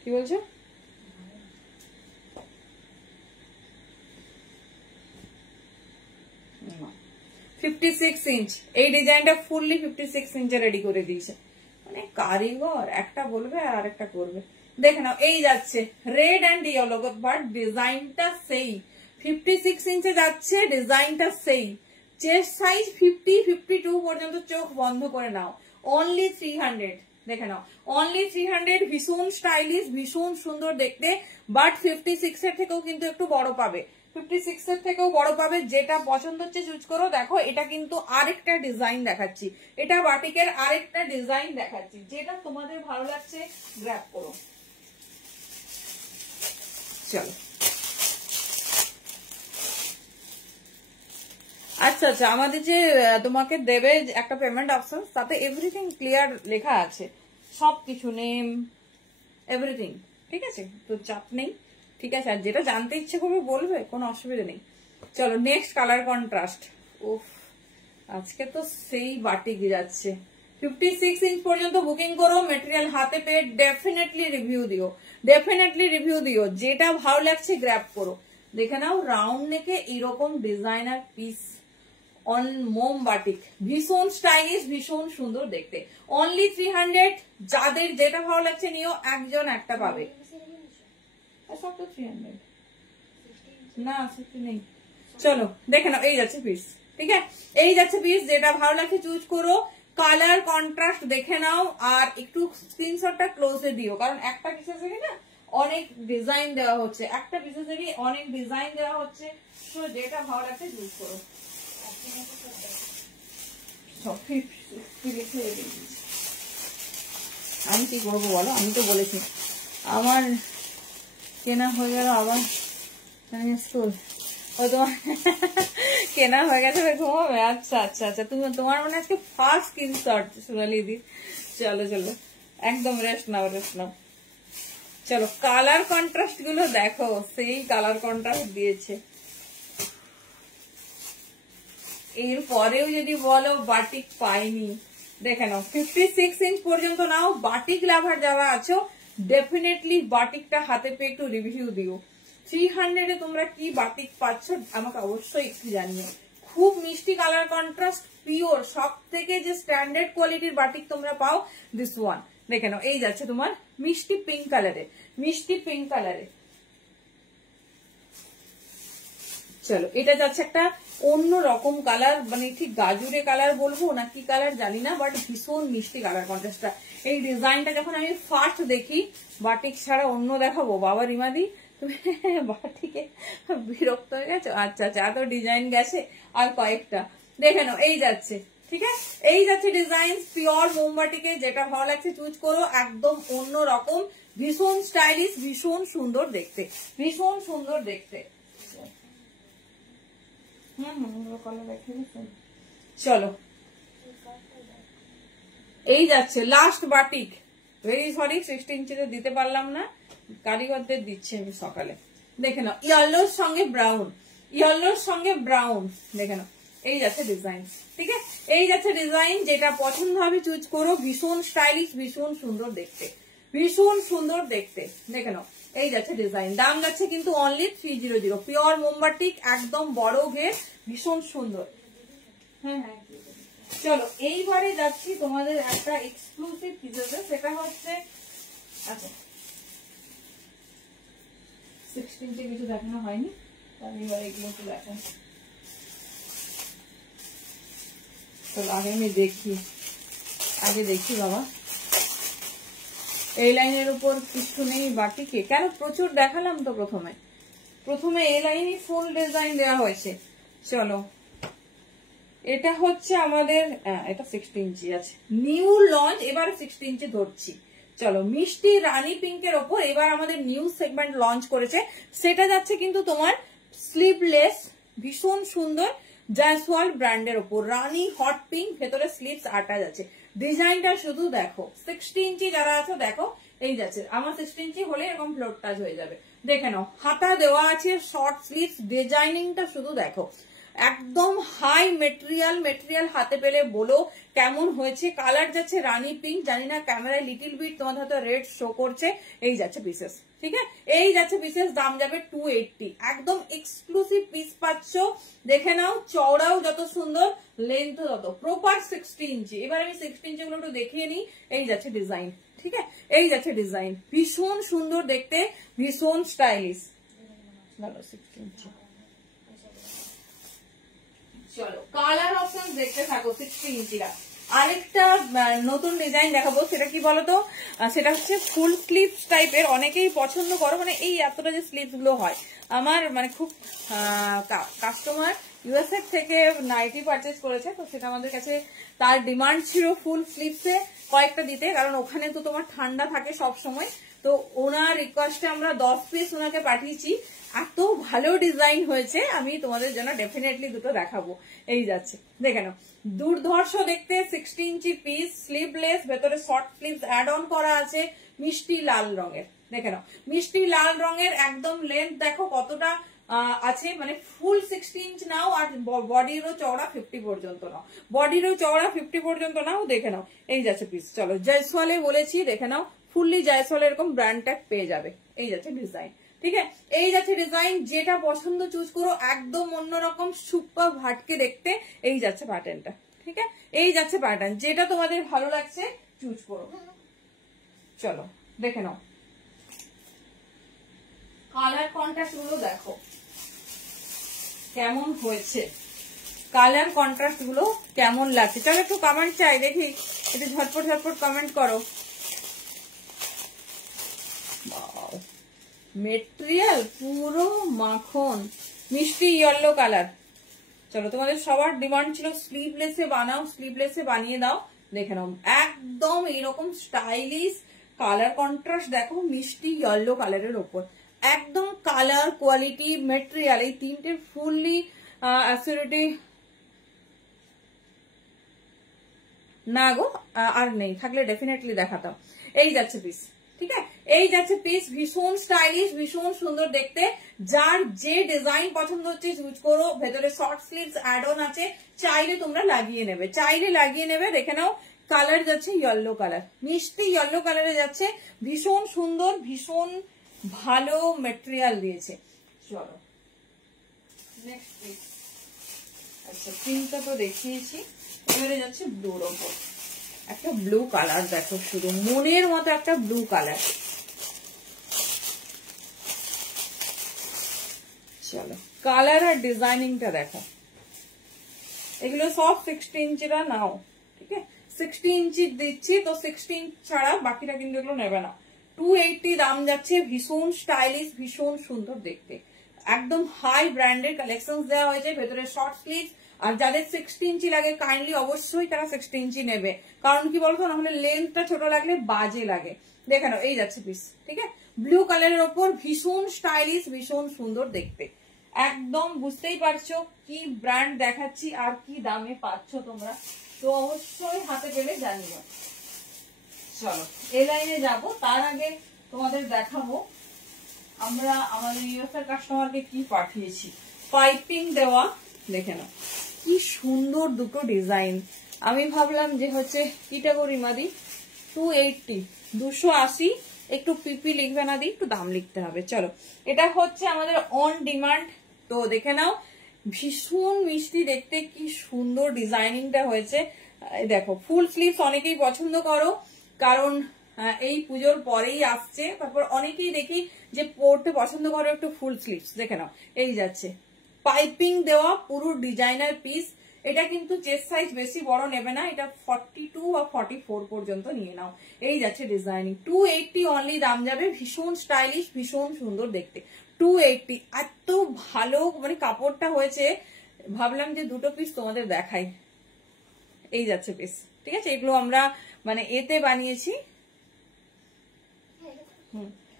কি বলছো? না 56 ইঞ্চ, এই ডিজাইনটা ফুললি 56 ইঞ্চে রেডি করে দিয়েছে, মানে কারিগর একটা বলবে আর আরেকটা করবে। দেখে নাও, এই যাচ্ছে রেড অ্যান্ড ইয়েলো, বাট ডিজাইনটা সেই 56 ইঞ্চে যাচ্ছে, ডিজাইনটা সেই। চেস্ট সাইজ 50 52 পর্যন্ত, চোখ বন্ধ করে নাও। অনলি 300, দেখে নাও, অনলি 300। ভীষণ স্টাইলিশ, ভীষণ সুন্দর দেখতে, বাট 56 এর থেকেও কিন্তু একটু বড় পাবে, 56 এর থেকেও বড় পাবে। যেটা পছন্দ হচ্ছে চুজ করো। দেখো এটা কিন্তু আরেকটা ডিজাইন দেখাচ্ছি, এটা বাটিকের আরেকটা ডিজাইন দেখাচ্ছি, যেটা তোমাদের ভালো লাগছে গ্র্যাব করো। চলো আচ্ছা আচ্ছা, আমাদের যে তোমাকে দেবে একটা পেমেন্ট অপশন, তাতে এভরিথিং ক্লিয়ার লেখা আছে, সবকিছু নেম এভরিথিং, ঠিক আছে, তো চাপ নেই, ঠিক আছে। আর যেটা জানতে ইচ্ছে করবে বলবে, কোনো অসুবিধা নেই। চলো নেক্সট কালার কন্ট্রাস্ট। উফ আজকে তো সেই বাটিক যাচ্ছে। 56 ইঞ্চ পর্যন্ত বুকিং করো, মেটেরিয়াল হাতে পেয়ে ডেফিনেটলি রিভিউ দিও, ডেফিনেটলি রিভিউ দিও। যেটা ভালো লাগছে গ্র্যাব করো। দেখে নাও রাউন্ড নেকে এরকম ডিজাইনার পিস অন মোম বাটিক, ভীষণ স্টাইলিশ, ভীষণ সুন্দর দেখতে। অনলি 300, যাদের যেটা ভালো লাগছে নিও, একজন একটা পাবে। সব তো 300 না, সত্যি নেই। চলো দেখে নাও, এই যাচ্ছে পিস, ঠিক আছে, এই যাচ্ছে পিস। যেটা ভালো লাগছে চুজ করো, কালার কন্ট্রাস্ট দেখে নাও, আর একটু স্ক্রিনশটটা ক্লোজে দিও, কারণ একটা পিস আছে না, অনেক ডিজাইন দেওয়া হচ্ছে, একটা পিসেসেরই অনেক ডিজাইন দেওয়া হচ্ছে। তো যেটা ভালো লাগছে ইউজ করো। আমি কি করবো বলো, আমি তো বলেছি আমার কেনা হয়ে গেল আবার স্কুল তোমার কেনা হয়ে গেছে ঘুমাবে। আচ্ছা আচ্ছা আচ্ছা, তুমি তোমার মানে আজকে ফার্স্ট স্ক্রিনশট সোনালি দি। চলো চলো একদম রেস্ট নাও রেস্ট নাও। চলো কালার কন্ট্রাস্ট গুলো দেখো, সেই কালার কন্ট্রাস্ট দিয়েছে। এর পরেও যদি বলো বাটিক পাইনি, দেখে নাও 56 ইঞ্চ পর্যন্ত নাও। বাটিক লাভার যারা আছো ডেফিনেটলি বাটিকটা হাতে পেয়ে একটু রিভিউ দিও। 300 তোমরা কি বাটিক পাচ্ছ আমাকে অবশ্যই একটু জানিও। খুব মিষ্টি কালার কন্ট্রাস্ট, পিওর, সব থেকে যে স্ট্যান্ডার্ড কোয়ালিটির বাটিক তোমরা পাও দিস ওয়ান। দেখে নাও এই যাচ্ছে তোমার মিষ্টি পিঙ্ক কালারে, মিষ্টি পিঙ্ক কালারে। চলো এটা যাচ্ছে একটা অন্য রকম কালার, মানে ঠিক গাজুরে কালার বলবো না কি কালার জানি না, বাট ভীষণ মিষ্টি কালার কন্ট্রাস্টটা। এই ডিজাইনটা যখন আমি ফার্স্ট দেখি বাটিক ছাড়া অন্য দেখাবো, বাবা রিমাদি তুমি বাটিকে বিরক্ত হয়ে গেছো? আচ্ছা আচ্ছা, এত ডিজাইন গেছে আর কয়েকটা। দেখে নাও এই যাচ্ছে, ঠিক আছে এই যাচ্ছে ডিজাইন পিওর মোমবাটিকে। যেটা ভালো লাগছে চুজ করো, একদম অন্য রকম, ভীষণ স্টাইলিশ, ভীষণ সুন্দর দেখতে, ভীষণ সুন্দর দেখতে। চলো এই যাচ্ছে লাস্ট বাটিক। ভেরি সরি 16 ইঞ্চিতে দিতে পারলাম না, কারিগরদের দিচ্ছি আমি সকালে। দেখে নাও ইয়েলোর সঙ্গে ব্রাউন, ইয়েলোর সঙ্গে ব্রাউন। দেখে নাও এই যাচ্ছে ডিজাইন, ঠিক আছে এই যাচ্ছে ডিজাইন। যেটা পছন্দ হবে চুজ করো, ভীষণ স্টাইলিশ, ভীষণ সুন্দর দেখতে, ভীষণ সুন্দর দেখতে। দেখে নাও এই যাচ্ছে ডিজাইন। দাম যাচ্ছে কিন্তু অনলি 300। পিওর মোমবাটিক, একদম বড় ঘের, ভীষণ সুন্দর। হ্যাঁ হ্যাঁ চলো এইবারে যাচ্ছি তোমাদের একটা এক্সক্লুসিভ পিসেসে, সেটা হচ্ছে আচ্ছা 16 ইঞ্চে কিছু দেখানো হয়নি, তাহলে এবারে এগুলো একটু দেখান। চলো আগে আমি দেখি, আগে দেখি বাবা এই লাইনের উপর কিছু নেই বাটিকে, কেন প্রচুর দেখালাম তো। প্রথমে এই লাইনই ফুল ডিজাইন দেওয়া হয়েছে। চলো এটা হচ্ছে আমাদের এটা 16 ইঞ্চি আছে, নিউ লঞ্চ, এবার 16 ইঞ্চি ধরছি। চলো মিষ্টি রানী পিঙ্কের ওপর এবার আমাদের নিউ সেগমেন্ট লঞ্চ করেছে। সেটা যাচ্ছে কিন্তু তোমার স্লিভলেস, ভীষণ সুন্দর, জয়সওয়াল ব্র্যান্ডের ওপর রানী হট পিঙ্ক, ভেতরে স্লিভস আটা যাচ্ছে। ডিজাইনটা শুধু দেখো, 60 ইঞ্চি যারা আছে দেখো এই যাচ্ছে। আমার 60 ইঞ্চি হলে এরকম ফ্লোর টাচ হয়ে যাবে। দেখে নাও হাতা দেওয়া আছে, শর্ট স্লিভস, ডিজাইনিংটা শুধু দেখো, একদম হাই মেটেরিয়াল। মেটেরিয়াল হাতে পেলে বলো কেমন হয়েছে। কালার যাচ্ছে রানী পিঙ্ক, জানি না ক্যামেরায় লিটিল বিট তোমাদের হয়তো রেড শো করছে। এই যাচ্ছে পিসেস, ঠিক আছে এই যাচ্ছে পিসেস, দাম যাবে 280। একদম এক্সক্লুসিভ পিস পাচ্ছ। দেখে নাও চওড়াও যত সুন্দর, লেন্থও যত, প্রপার 60 ইঞ্চি। এবার আমি 60 ইঞ্চি গুলো একটু দেখিয়ে নিই। এই যাচ্ছে ডিজাইন, ঠিক আছে এই যাচ্ছে ডিজাইন, ভীষণ সুন্দর দেখতে, ভীষণ স্টাইলিশ। 60 ইঞ্চি। চলো কালার অপশন দেখতে থাকো 60 ইঞ্চিরা। আরেকটা নতুন ডিজাইন দেখাবো, সেটা কি বলতো, সেটা হচ্ছে ফুল স্লিভস টাইপের। অনেকেই পছন্দ করো, মানে এই এতটা যে স্লিভস গুলো হয়। আমার মানে খুব কাস্টমার ইউএসএ থেকে নাইটি পারচেজ করেছে, তো সেটা আমাদের কাছে তার ডিমান্ড ছিল ফুল স্লিভসে কয়েকটা দিতে, কারণ ওখানে তো তোমার ঠান্ডা থাকে সব সময়। তো ওনার রিকোয়েস্টে আমরা 10 পিস ওনাকে পাঠিয়েছি। এত ভালো ডিজাইন হয়েছে, আমি তোমাদের জন্য ডেফিনেটলি দুটো দেখাবো। এই যাচ্ছে দেখে নাও, দুর্ধর্ষ দেখতে, 60 ইঞ্চি পিস, স্লিভলেস, ভেতরে শর্ট স্লিভস অ্যাড অন করা আছে, মিষ্টি লাল রঙের। দেখে নাও মিষ্টি লাল রঙের, একদম লেন্থ দেখো কতটা আছে, মানে ফুল 60 ইঞ্চ নাও, আর বডিরও চওড়া 50 পর্যন্ত নাও, বডিরও চওড়া 50 পর্যন্ত নাও। দেখে নাও এই যাচ্ছে পিস। চলো জয়সওয়ালে বলেছি, দেখে নাও ফুললি জয়সওয়াল এরকম ব্র্যান্ড ট্যাগ পেয়ে যাবে। এই যাচ্ছে ডিজাইন, ঠিক আছে এই যাচ্ছে ডিজাইন। যেটা পছন্দ চুজ করো, একদম অন্যরকম সুপার ভাটকে দেখতে। এই যাচ্ছে প্যাটার্নটা, ঠিক আছে এই যাচ্ছে প্যাটার্ন, যেটা তোমাদের ভালো লাগছে চুজ করো। চলো দেখে নাও কালার কন্ট্রাস্ট গুলো দেখো কেমন হয়েছে, কালার কন্ট্রাস্ট গুলো কেমন লাগছে। চলো একটু কমেন্ট চাই, দেখি একটু ঝটপট ঝটপট কমেন্ট করো। মেটেরিয়াল পুরো মাখন, মিষ্টি ইয়েলো কালার। চলো, তোমাদের সবার ডিমান্ড ছিল স্লিভলেসে বানাও, স্লিভলেসে বানিয়ে দাও। দেখে নাও, একদম এরকম স্টাইলিশ কালার কন্ট্রাস্ট দেখো, মিষ্টি ইয়েলো কালারের ওপর একদম কালার কোয়ালিটি মেটেরিয়াল এই তিনটে ফুললি অ্যাসিউরিটি না গো, আর নেই, থাকলে ডেফিনেটলি দেখাতাম। এই যাচ্ছে পিস, ঠিক আছে, এই যাচ্ছে পিস, ভীষণ স্টাইলিশ, ভীষণ সুন্দর দেখতে। যার যে ডিজাইন পছন্দ হচ্ছে চুজ করো। ভেতরে শর্ট স্লিভস অ্যাড অন আছে, চাইলে তোমরা লাগিয়ে নেবে, চাইলে লাগিয়ে নেবে। দেখে নাও, কালার যাচ্ছে ইয়েলো কালার, মিষ্টি ইয়েলো কালারে যাচ্ছে, ভীষণ সুন্দর, ভীষণ ভালো মেটেরিয়াল দিয়েছে। চলো নেক্সট পিস। আচ্ছা, প্রিন্টটা তো দেখিয়েছি, এবারে যাচ্ছে ব্লুর ওপর। একটা ব্লু কালার দেখো, শুধু মনের মতো একটা ব্লু কালার। চলো, কালার আর ডিজাইনিংটা দেখো। এগুলো সব 60 ইঞ্চিরা নাও, ঠিক আছে, 60 ইঞ্চি দিচ্ছি তো 60 ইঞ্চ ছাড়া বাকিটা কিন্তু এগুলো নেবে না। 280 দাম যাচ্ছে, ভীষণ স্টাইলিশ, ভীষণ সুন্দর দেখতে, একদম হাই ব্র্যান্ডের কালেকশন দেওয়া হয়েছে। ভেতরে শর্ট স্লিভ, আর যাদের 60 ইঞ্চি লাগে কাইন্ডলি অবশ্যই তারা 60 ইঞ্চি নেবে, কারণ কি বলতো, না হলে লেন্থটা ছোট লাগলে বাজে লাগে। দেখে নাও, এই যাচ্ছে পিস, ঠিক আছে, ব্লু কালারের ওপর, ভীষণ স্টাইলিশ, ভীষণ সুন্দর দেখতে। একদম বুঝতেই পারছো কি ব্র্যান্ড দেখাচ্ছি আর কি দামে পাচ্ছ তোমরা, তো অবশ্যই হাতে পেলে জানিও। চলো এই লাইনে যাবো, তার আগে তোমাদের দেখাবো আমরা আমাদের ইউএসএর কাস্টমারকে কি পাঠিয়েছি। পাইপিং দেওয়া, দেখে নাও কি সুন্দর দুটো ডিজাইন। আমি ভাবলাম যে হচ্ছে কিটা করি মাদি, 280, 280, একটু পিপি লিখবে না দি, একটু দাম লিখতে হবে। চলো, এটা হচ্ছে আমাদের অন ডিমান্ড, তো দেখে নাও, ভীষণ মিষ্টি দেখতে, কি সুন্দর ডিজাইনিংটা হয়েছে। দেখো, ফুল স্লিভস অনেকেই পছন্দ করো, কারণ এই পুজোর পরেই আসছে। তারপর অনেকেই দেখি যে পরতে পছন্দ করো একটু ফুল স্লিভস। দেখে নাও, এই যাচ্ছে পাইপিং দেওয়া পুরো ডিজাইনার পিস। এটা কিন্তু চেস্ট সাইজ বেশি বড় নেবে না, এটা 42 বা 44 পর্যন্ত নিয়ে নাও। এই যাচ্ছে ডিজাইনিং, 280 অনলি দাম যাবে, ভীষণ স্টাইলিশ, ভীষণ সুন্দর দেখতে। 280, এত ভালো মানে কাপড়টা হয়েছে, ভাবলাম যে দুটো পিস তোমাদের দেখাই। এই যাচ্ছে পিস, ঠিক আছে, এগুলো আমরা মানে এতে বানিয়েছি।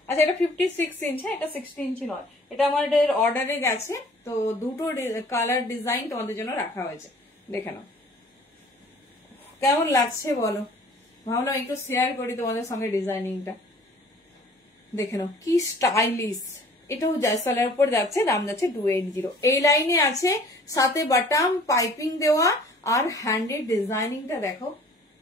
আচ্ছা, এটা 56 ইঞ্চ, হ্যাঁ, এটা 60 ইঞ্চি নয়, এটা আমাদের অর্ডারে গেছে, তো দুটো কালার ডিজাইন তোমাদের জন্য রাখা হয়েছে। দেখে নাও কেমন লাগছে বলো, ভাবলাম একটু শেয়ার করি তোমাদের সঙ্গে ডিজাইনিংটা। দেখে নাও কি স্টাইলিশ, এটাও জয়সওয়ালের উপর যাচ্ছে, দাম যাচ্ছে 280। এই লাইনে আছে সাথে বাটাম পাইপিং দেওয়া, আর হ্যান্ডের ডিজাইনিংটা দেখো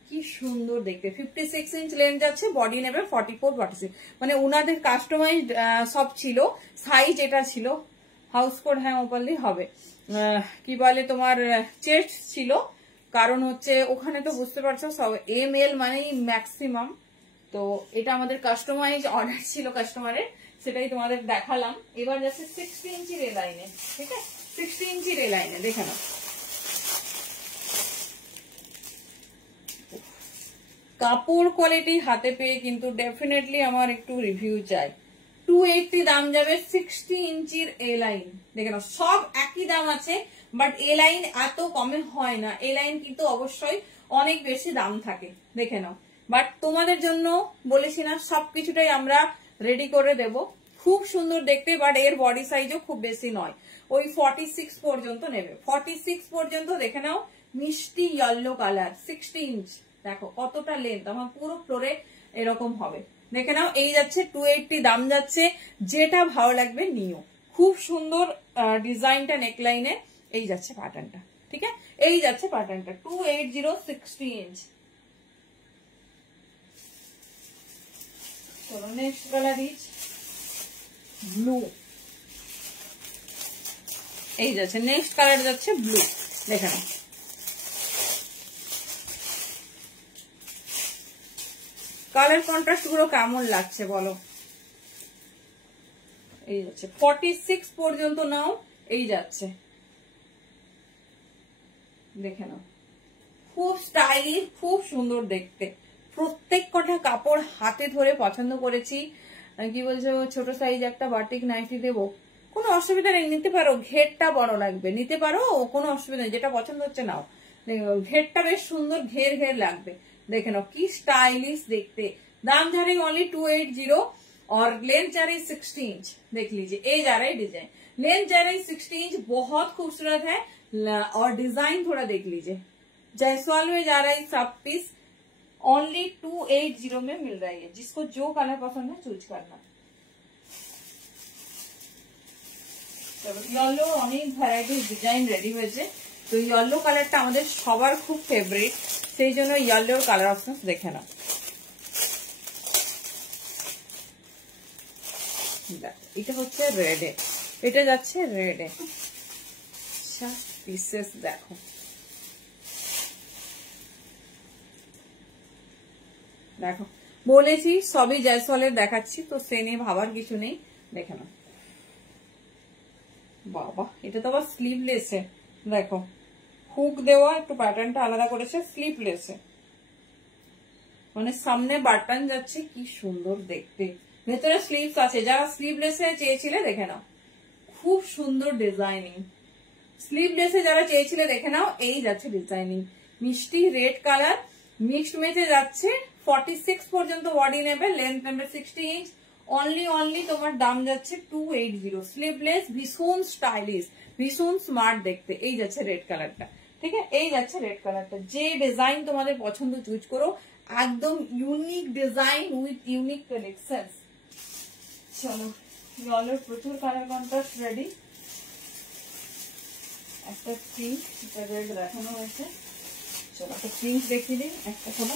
কি সুন্দর দেখতে। 56 ইঞ্চ লেন্থ যাচ্ছে, বডি নেবে 44, 46, মানে ওনাদের কাস্টমাইজড সব ছিল, সাইজ এটা ছিল। হাউস কোড, হ্যাঁ ওপারলি হবে, কি বলে তোমার চেস্ট ছিল, কারণ হচ্ছে ওখানে তো বুঝতে পারছো সব ML মানেই ম্যাক্সিমাম, তো এটা আমাদের কাস্টমাইজ অর্ডার ছিল কাস্টমারের, সেটাই তোমাদের দেখালাম। এবার যাচ্ছে 60 ইঞ্চির এ লাইনে, ঠিক আছে, 60 ইঞ্চির এ লাইনে দেখে নাও। কাপড় কোয়ালিটি হাতে পেয়ে কিন্তু ডেফিনেটলি আমার একটু রিভিউ চাই। 280 দাম যাবে, 60 ইঞ্চির এ লাইন। দেখে নাও, সব একই দাম আছে, বাট এ লাইন এত কমে হয় না, এ লাইন কিন্তু অবশ্যই অনেক বেশি দাম থাকে। দেখে নাও, বাট তোমাদের জন্য বলেছি না, সবকিছুটাই আমরা রেডি করে দেব, খুব সুন্দর দেখতে। বাট এর বডি সাইজও খুব বেশি নয়, ওই 46 পর্যন্ত নেবে, 46 পর্যন্ত। দেখে নাও, মিষ্টি ইয়েলো কালার, 60 ইঞ্চ, দেখো কতটা লেন্থ, আমার পুরো ফ্লোরে এরকম হবে। দেখে নাও, এই যাচ্ছে 280 দাম যাচ্ছে, যেটা ভালো লাগবে নিও। খুব সুন্দর ডিজাইনটা নেকলাইনে, এই যাচ্ছে প্যাটার্নটা, ঠিক আছে, এই যাচ্ছে প্যাটার্নটা 280, 60 ইঞ্চ। চলো নেক্সট কালার ইজ ব্লু। এই যাচ্ছে নেক্সট কালার যাচ্ছে ব্লু। দেখে নাও, কালার কন্ট্রাস্ট গুলো কেমন লাগছে বলো। এই যাচ্ছে 46 পর্যন্ত নাও, এই যাচ্ছে, দেখে নাও, খুব স্টাইলিশ, খুব সুন্দর দেখতে। প্রত্যেক কটা কাপড় হাতে ধরে পছন্দ করেছি, কি বলছো ছোট সাইজ একটা বাটিক নাইটি দেবো, কোনো অসুবিধা নেই, নিতে পারো। ঘেরটা বড় লাগবে, নিতে পারো, কোনো অসুবিধা নেই, যেটা পছন্দ হচ্ছে নাও। ঘেরটা বেশ সুন্দর ঘের ঘের লাগবে, দেখে নাও কি স্টাइलिश देखते। दाम जा रही ओनली 280 और लेंथ जा रही 60 इंच। देख लीजिए ये जा रहा है डिजाइन, लेंथ जा रही 60 इंच, बहुत खूबसूरत है। और डिजाइन थोड़ा देख लीजिए, जायसवाल में जा रहा है सब पीस, ओनली 280 में मिल रहा है। जिसको जो कलर पसंद है चूज करना। येलो অনেক ভ্যারাইটিস ডিজাইন রেডি হয়েছে। তো येलो কালারটা আমাদের সবার খুব ফেভারিট, সেই জন্য येलोর কালার অপশন দেখে নাও। এটা হচ্ছে রেডে, এটা যাচ্ছে রেডে, পিসেস দেখো, দেখো বলেছি সবই জয়সওয়ালের দেখাচ্ছি, তো সে নিয়ে ভাবার কিছু নেই, দেখে নাও। বাবা এটা তো আবার স্লিভলেসে, দেখো হুক দেওয়া, একটু প্যাটার্নটা আলাদা করেছে, স্লিভলেসে, মানে সামনে বাটন যাচ্ছে, কি সুন্দর দেখতে। ভেতরে স্লিভস আছে, যারা স্লিভলেসে চেয়েছিলে দেখে নাও, খুব সুন্দর ডিজাইনিং। স্লিভলেসে যারা চেয়েছিলে দেখে নাও, এই যাচ্ছে ডিজাইনিং, মিষ্টি রেড কালার, মিক্সড মেচে যাচ্ছে। 46 পর্যন্ত বডি নেবে, লেন্থ নেবে 60 ইঞ্চ, অনলি তোমার দাম যাচ্ছে 280। স্লিভলেস, ভীষণ স্টাইলিশ, ভীষণ স্মার্ট দেখতে। এই যাচ্ছে রেড কালারটা, ঠিক আছে, এই যাচ্ছে রেড কালারটা। যে ডিজাইন তোমাদের পছন্দ চুজ করো, একদম unique design with unique collection. চলো ইয়েলোর প্রচুর কালার কন্ট্রাস্ট রেডি। একটা পিঙ্ক, এটা রেড দেখানো হয়েছে, চলো একটা পিঙ্ক দেখিয়ে দিই, একটা খোলা,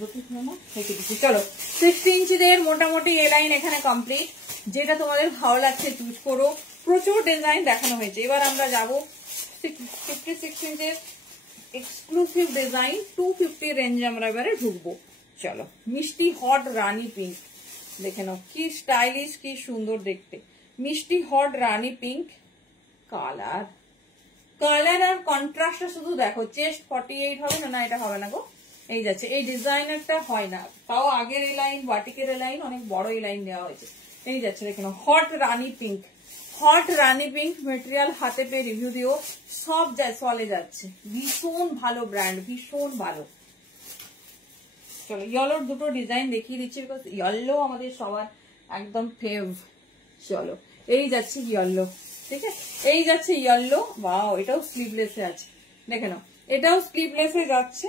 দুটো খোলা রেখে দিচ্ছি। চলো 60 ইঞ্চিদের মোটামুটি এ লাইন এখানে কমপ্লিট। যেটা তোমাদের ভালো লাগছে চুজ করো, প্রচুর ডিজাইন দেখানো হয়েছে। এবার আমরা যাবো 56 ইঞ্চের এক্সক্লুসিভ ডিজাইন 250 রেঞ্জে আমরা এবারে ঢুকবো। চলো মিষ্টি হট রানী পিঙ্ক, দেখে নাও কি স্টাইলিশ, কি সুন্দর দেখতে। মিষ্টি হট রানী পিঙ্ক কালার, কালার আর কন্ট্রাস্টটা শুধু দেখো। চেস্ট 48 হবে না, না এটা হবে না গো, এই যাচ্ছে। এই ডিজাইনারটা হয় না, তাও আগের এই লাইন, বাটিকের এই লাইন অনেক বড় এই লাইন দেওয়া হয়েছে। এই যাচ্ছে দেখে নাও হট রানী পিঙ্ক, হট রানী পিঙ্ক মেটেরিয়াল হাতে পেয়ে রিভিউ দিও। সব জয়সওয়ালে যাচ্ছে, ভীষণ ভালো ব্র্যান্ড, ভীষণ ভালো। চলো ইয়েলোর দুটো ডিজাইন দেখিয়ে দিচ্ছি, বিকজ ইয়েলো আমাদের সবার একদম ফেভ। চলো এই যাচ্ছে ইয়েলো, ঠিক আছে, এই যাচ্ছে ইয়েলো। ওয়াও এটাও স্লিভলেসে আছে, দেখে নাও এটাও স্লিভলেসে যাচ্ছে,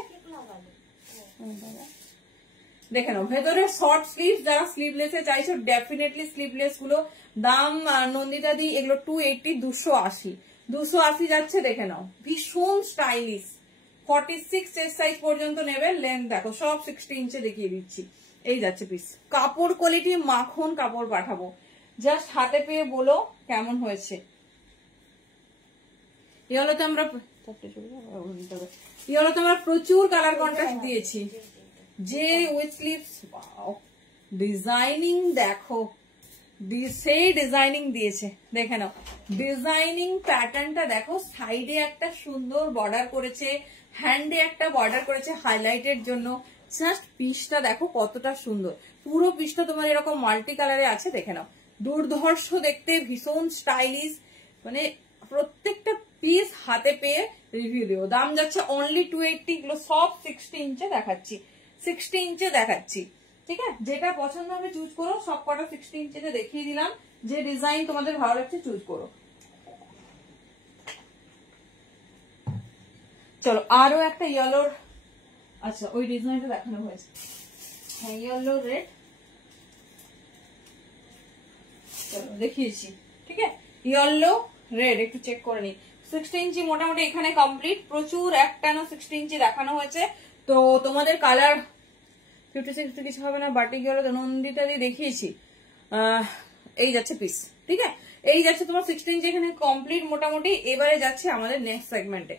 দেখে নাও। ভেতরে শর্ট স্লিভ, যারা স্লিভলেসে চাইছো ডেফিনেটলি স্লিভলেস গুলো দাম নন্দিতা দি এগুলো 280, 280 যাচ্ছে, দেখে নাও ভীষণ স্টাইলিশ। 46 চেস্ট সাইজ পর্যন্ত নেবে, লেন্থ দেখো সব 60 ইঞ্চে দেখিয়ে দিচ্ছি। এই যাচ্ছে পিস, কাপড় কোয়ালিটি মাখন কাপড় পাঠাবো, জাস্ট হাতে পেয়ে বলো কেমন হয়েছে। ইয়েলোতে আমরা প্রচুর কালার কন্ট্রাস্ট দিয়েছি। যে উইথ স্লিভস, ডিজাইনিং দেখো, সেই ডিজাইনিং দিয়েছে, দেখে নাও ডিজাইনিং প্যাটার্নটা দেখো। সাইডে একটা সুন্দর বর্ডার করেছে, হ্যান্ডে একটা বর্ডার করেছে হাইলাইটের জন্য। জাস্ট পিসটা দেখো কতটা সুন্দর, পুরো পিসটা তোমার এরকম মাল্টি কালারে আছে, দেখে নাও দুর্ধর্ষ দেখতে, ভীষণ স্টাইলিশ। মানে প্রত্যেকটা পিস হাতে পেয়ে রিভিউ দিও। দাম যাচ্ছে অনলি 280। এগুলো সব 60 ইঞ্চে দেখাচ্ছি, 60 ইঞ্চে দেখাচ্ছি, ঠিক আছে। যেটা পছন্দ হবে চুজ করো, সব কটা 60 ইঞ্চিতে দেখিয়ে দিলাম। যে ডিজাইন তোমাদের ভালো লাগছে চুজ করো। চলো আরো একটা ইয়েলোর, আচ্ছা ওই ডিজাইনটা দেখানো হয়েছে, হ্যাঁ ইয়েলো রেড, চলো দেখিয়েছি, ঠিক আছে। ইয়েলো রেড একটু চেক করে নি। 60 ইঞ্চি মোটামুটি এখানে কমপ্লিট। প্রচুর একটানা 60 ইঞ্চি দেখানো হয়েছে। তো তোমাদের কালার 56 কিছু হবে না, বাটিক ইয়েলো নন্দিতা দিয়ে দেখিয়েছি। এই যাচ্ছে পিস, ঠিক আছে, এই যাচ্ছে তোমার 60 ইঞ্চি এখানে কমপ্লিট মোটামুটি। এবারে যাচ্ছে আমাদের নেক্সট সেগমেন্টে,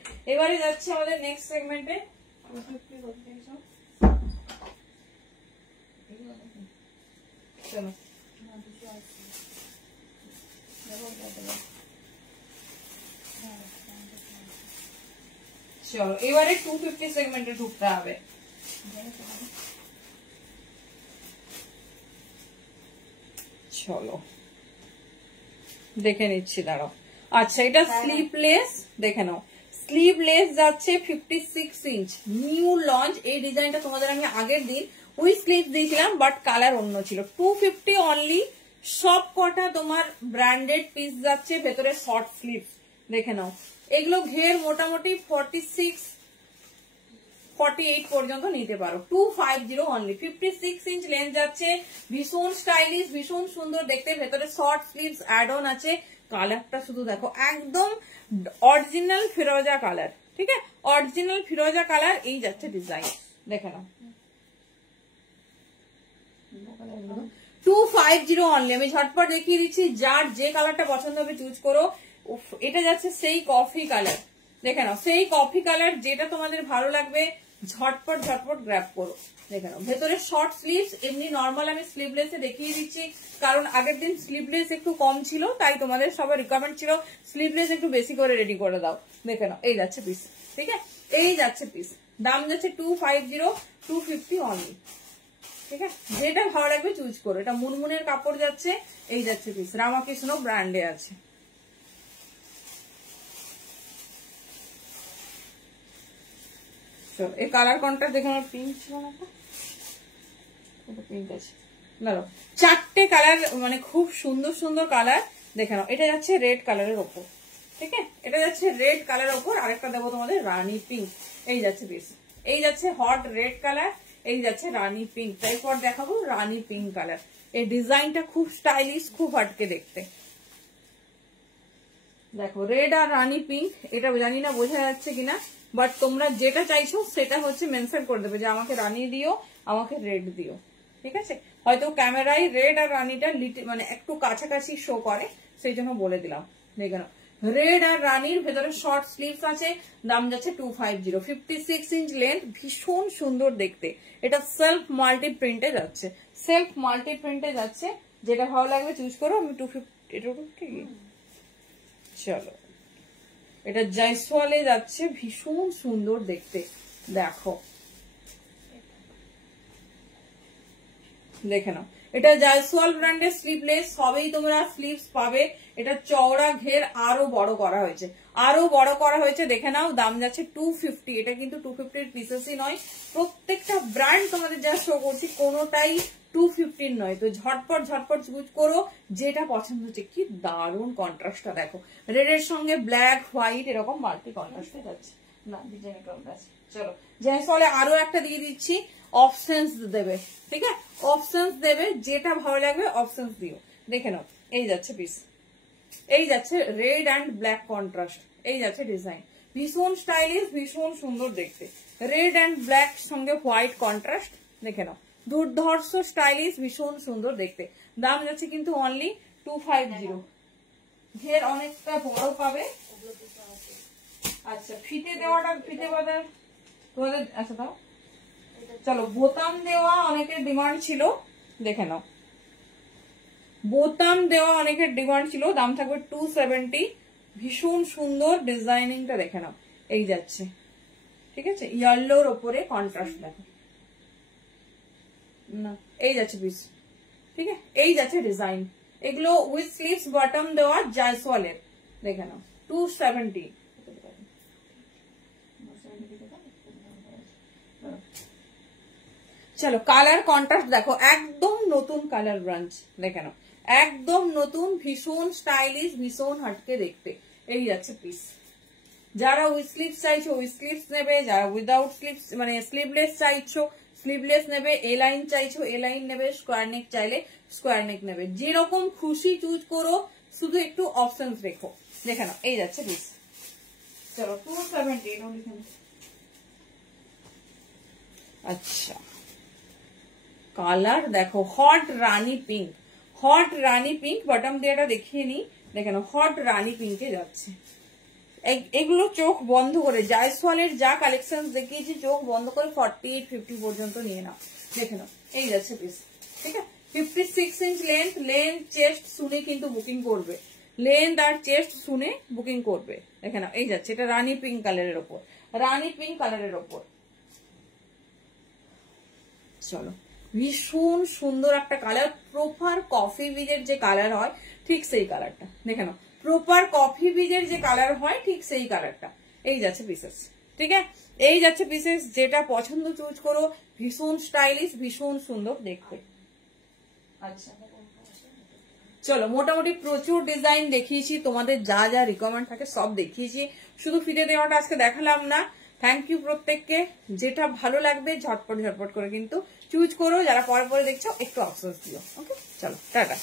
চলো চলো এবারে 250 সেগমেন্টে ঢুকতে হবে। চলো দেখে নিচ্ছি, দাঁড়াও। আচ্ছা, এটা স্লিভলেস, দেখে নাও। স্লিভলেস যাচ্ছে 56 ইঞ্চ, নিউ লঞ্চ। এই ডিজাইনটা তোমাদের আমি আগের দিন উইথ স্লিভ দিয়েছিলাম, বাট কালার অন্য ছিল। 250 অনলি। সব কটা তোমার ব্র্যান্ডেড পিস যাচ্ছে, ভেতরে শর্ট স্লিভ, দেখে নাও। এগুলো ঘের মোটামুটি 46 48 পর্যন্ত নিতে পারো। 250 অনলি। 56 ইঞ্চ লেন্থ যাচ্ছে, ভীষণ স্টাইলিশ, ভীষণ সুন্দর দেখতে। ভেতরে শর্ট স্লিভস অ্যাড অন আছে। কালারটা শুধু দেখো, একদম অরিজিনাল ফিরোজা কালার, ঠিক আছে, অরিজিনাল ফিরোজা কালার। এই যাচ্ছে ডিজাইন, দেখে নাও। 250 অনলি। আমি ঝটপট দেখিয়ে দিচ্ছি, যার যে কালারটা পছন্দ হবে চুজ করো। এটা যাচ্ছে সেই কফি কালার, দেখে নাও, সেই কফি কালার। যেটা তোমাদের ভালো লাগবে ঝটপট ঝটপট গ্র্যাব করো, দেখে নাও। ভেতরে শর্ট স্লিভস, এমনি নর্মাল আমি স্লিভলেসে দেখিয়ে দিচ্ছি, কারণ আগের দিন স্লিভলেস একটু কম ছিল, তাই তোমাদের সবার রিকোয়ারমেন্ট ছিল স্লিভলেস একটু বেশি করে রেডি করে দাও, দেখে নাও। এই যাচ্ছে পিস, ঠিক আছে, এই যাচ্ছে পিস। দাম যাচ্ছে 250, 250 অনলি, ঠিক আছে। যেটা ভালো লাগবে চুজ করো। এটা মুনমুনের কাপড় যাচ্ছে, এই যাচ্ছে পিস। রামাকৃষ্ণ ব্র্যান্ডে আছে। এই কালার কন্ট্রাস্ট দেখে আমার পিঙ্ক ছিল না, পিঙ্ক আছে, দাঁড়ো। 4টে কালার, মানে খুব সুন্দর সুন্দর কালার, দেখে নাও। এটা যাচ্ছে রেড কালারের ওপর, ঠিক আছে, এটা যাচ্ছে রেড কালারের ওপর। আরেকটা দেবো তোমাদের রানী পিঙ্ক, এই যাচ্ছে পিস। এই যাচ্ছে হট রেড কালার, এই যাচ্ছে রানী পিঙ্ক। তারপর দেখাবো রানী পিঙ্ক কালার। এই ডিজাইনটা খুব স্টাইলিশ, খুব হটকে দেখতে। দেখো, রেড আর রানী পিঙ্ক, এটা জানি না বোঝা যাচ্ছে কিনা, বাট তোমরা যেটা চাইছো সেটা হচ্ছে মেনশন করে দেবে, যে আমাকে রানী দিও, আমাকে রেড দিও, ঠিক আছে। হয়তো ক্যামেরায় রেড আর রানীটা মানে একটু কাছাকাছি শো করে, সেই জন্য বলে দিলাম। দেখে নাও, রেড আর রানীর ভেতরে শর্ট স্লিভস আছে। দাম যাচ্ছে 250। 56 ইঞ্চ লেন্থ, ভীষণ সুন্দর দেখতে। এটা সেলফ মাল্টি প্রিন্টে যাচ্ছে, সেলফ মাল্টি প্রিন্টে যাচ্ছে। যেটা ভালো লাগবে চুজ করো। আমি 250, চলো। এটা জয়সওয়ালে যাচ্ছে, ভীষণ সুন্দর দেখতে, দেখো, দেখে নাও। এটা জয়সওয়াল ব্র্যান্ডের স্লিভলেস, সবেই তোমরা স্লিভস পাবে। এটা চওড়া ঘের, আরো বড় করা হয়েছে, আরো বড় করা হয়েছে, দেখে নাও। দাম যাচ্ছে 250। এটা কিন্তু 250 পিসেসই নয়, প্রত্যেকটা ব্র্যান্ড তোমাদের যা শো করছি কোনোটাই 250 নয়। তো ঝটপট ঝটপট চুজ করো যেটা পছন্দ হচ্ছে। কি দারুণ কন্ট্রাস্টটা দেখো, রেড এর সঙ্গে ব্ল্যাক হোয়াইট এরকম মাল্টি কন্ট্রাস্টে যাচ্ছে না, ডিজাইন কন্ট্রাস্ট। চলো, জয়সওয়ালে আরো একটা দিয়ে দিচ্ছি, অপশনস দেবে, ঠিক আছে, অপশনস দেবে। যেটা ভালো লাগবে অপশনস দিও, দেখে নাও। এই যাচ্ছে পিস, এই যাচ্ছে রেড অ্যান্ড ব্ল্যাক কন্ট্রাস্ট, এই যাচ্ছে ডিজাইন। ভীষণ স্টাইলিশ, ভীষণ সুন্দর দেখতে। রেড অ্যান্ড ব্ল্যাক সঙ্গে হোয়াইট কন্ট্রাস্ট, দেখে নাও। দুর্ধর্ষ স্টাইলিশ, ভীষণ সুন্দর দেখতে। দাম যাচ্ছে কিন্তু অনলি 250। ঘের অনেকটা বড় পাবে। আচ্ছা, ফিতে দেওয়াটা, ফিতে বাঁধার তোমাদের, আচ্ছা দাও। চলো, বোতাম দেওয়া অনেকের ডিমান্ড ছিল, দেখে নাও। বোতাম দেওয়া অনেকের ডিমান্ড ছিল, দাম থাকবে 270। ভীষণ সুন্দর ডিজাইনিংটা দেখে নাও, এই যাচ্ছে, ঠিক আছে। ইয়েলোর ওপরে কন্ট্রাস্ট দেখো না, এই যাচ্ছে পিস, ঠিক আছে, এই যাচ্ছে ডিজাইন। এগুলো উইথ স্লিভস বটম দেওয়া জয়সওয়ালের, দেখে নাও। 270। চলো, কালার কন্ট্রাস্ট দেখো, একদম নতুন কালার ব্রাঞ্চ, দেখে নাও, একদম নতুন, ভীষণ স্টাইলিশ, ভীষণ হটকে দেখতে। এই যাচ্ছে পিস। যারা উইথ স্লিভস চাইছো উইথ স্লিভস নেবে, যারা উইদাউট স্লিভস মানে স্লিভলেস চাইছো স্লিভলেস নেবে, এ লাইন চাইছো এ লাইন নেবে, স্কোয়ার নেক চাইলে স্কোয়ার নেক নেবে। যেরকম খুশি চুজ করো, শুধু একটু অপশন রেখো, দেখে নাও। এই যাচ্ছে পিস। চলো, 270। আচ্ছা, কালার দেখো, হট রানী পিঙ্ক, হট রানী পিঙ্ক। বটম দিয়েটা দেখিয়ে নি, দেখে নাও, হট রানী পিঙ্কে যাচ্ছে। এগুলো চোখ বন্ধ করে, জয়সওয়ালের যা কালেকশন দেখিয়েছি চোখ বন্ধ করে 48 50 পর্যন্ত নিয়ে নাও, দেখে নাও। এই যাচ্ছে পিস, ঠিক আছে। 56 ইঞ্চ লেন্থ, লেন্থ চেস্ট শুনে কিন্তু বুকিং করবে, লেন্থ আর চেস্ট শুনে বুকিং করবে, দেখে নাও। এই যাচ্ছে, এটা রানী পিঙ্ক কালারের ওপর, রানী পিঙ্ক কালারের ওপর। চলো, ভীষণ সুন্দর একটা কালার, প্রপার কফি বীজের যে কালার হয় ঠিক সেই কালারটা দেখে নাও, প্রপার কফি বীজের যে কালার হয় ঠিক সেই কালারটা। এই যাচ্ছে পিসেস, ঠিক আছে, এই যাচ্ছে পিসেস, যেটা পছন্দ চুজ করো, ভীষণ স্টাইলিশ, ভীষণ সুন্দর দেখতে। আচ্ছা চলো, মোটামুটি প্রচুর ডিজাইন দেখিয়েছি, তোমাদের যা যা রিকমেন্ড থাকে সব দেখিয়েছি, শুধু ফিতে দেওয়াটা আজকে দেখালাম না। থ্যাংক ইউ প্রত্যেককে, যেটা ভালো লাগবে ঝটপট ঝটপট করে কিন্তু চুজ করো, যারা পরে পরে দেখছো একটু অফসোস দিও। ওকে চলো টাটা।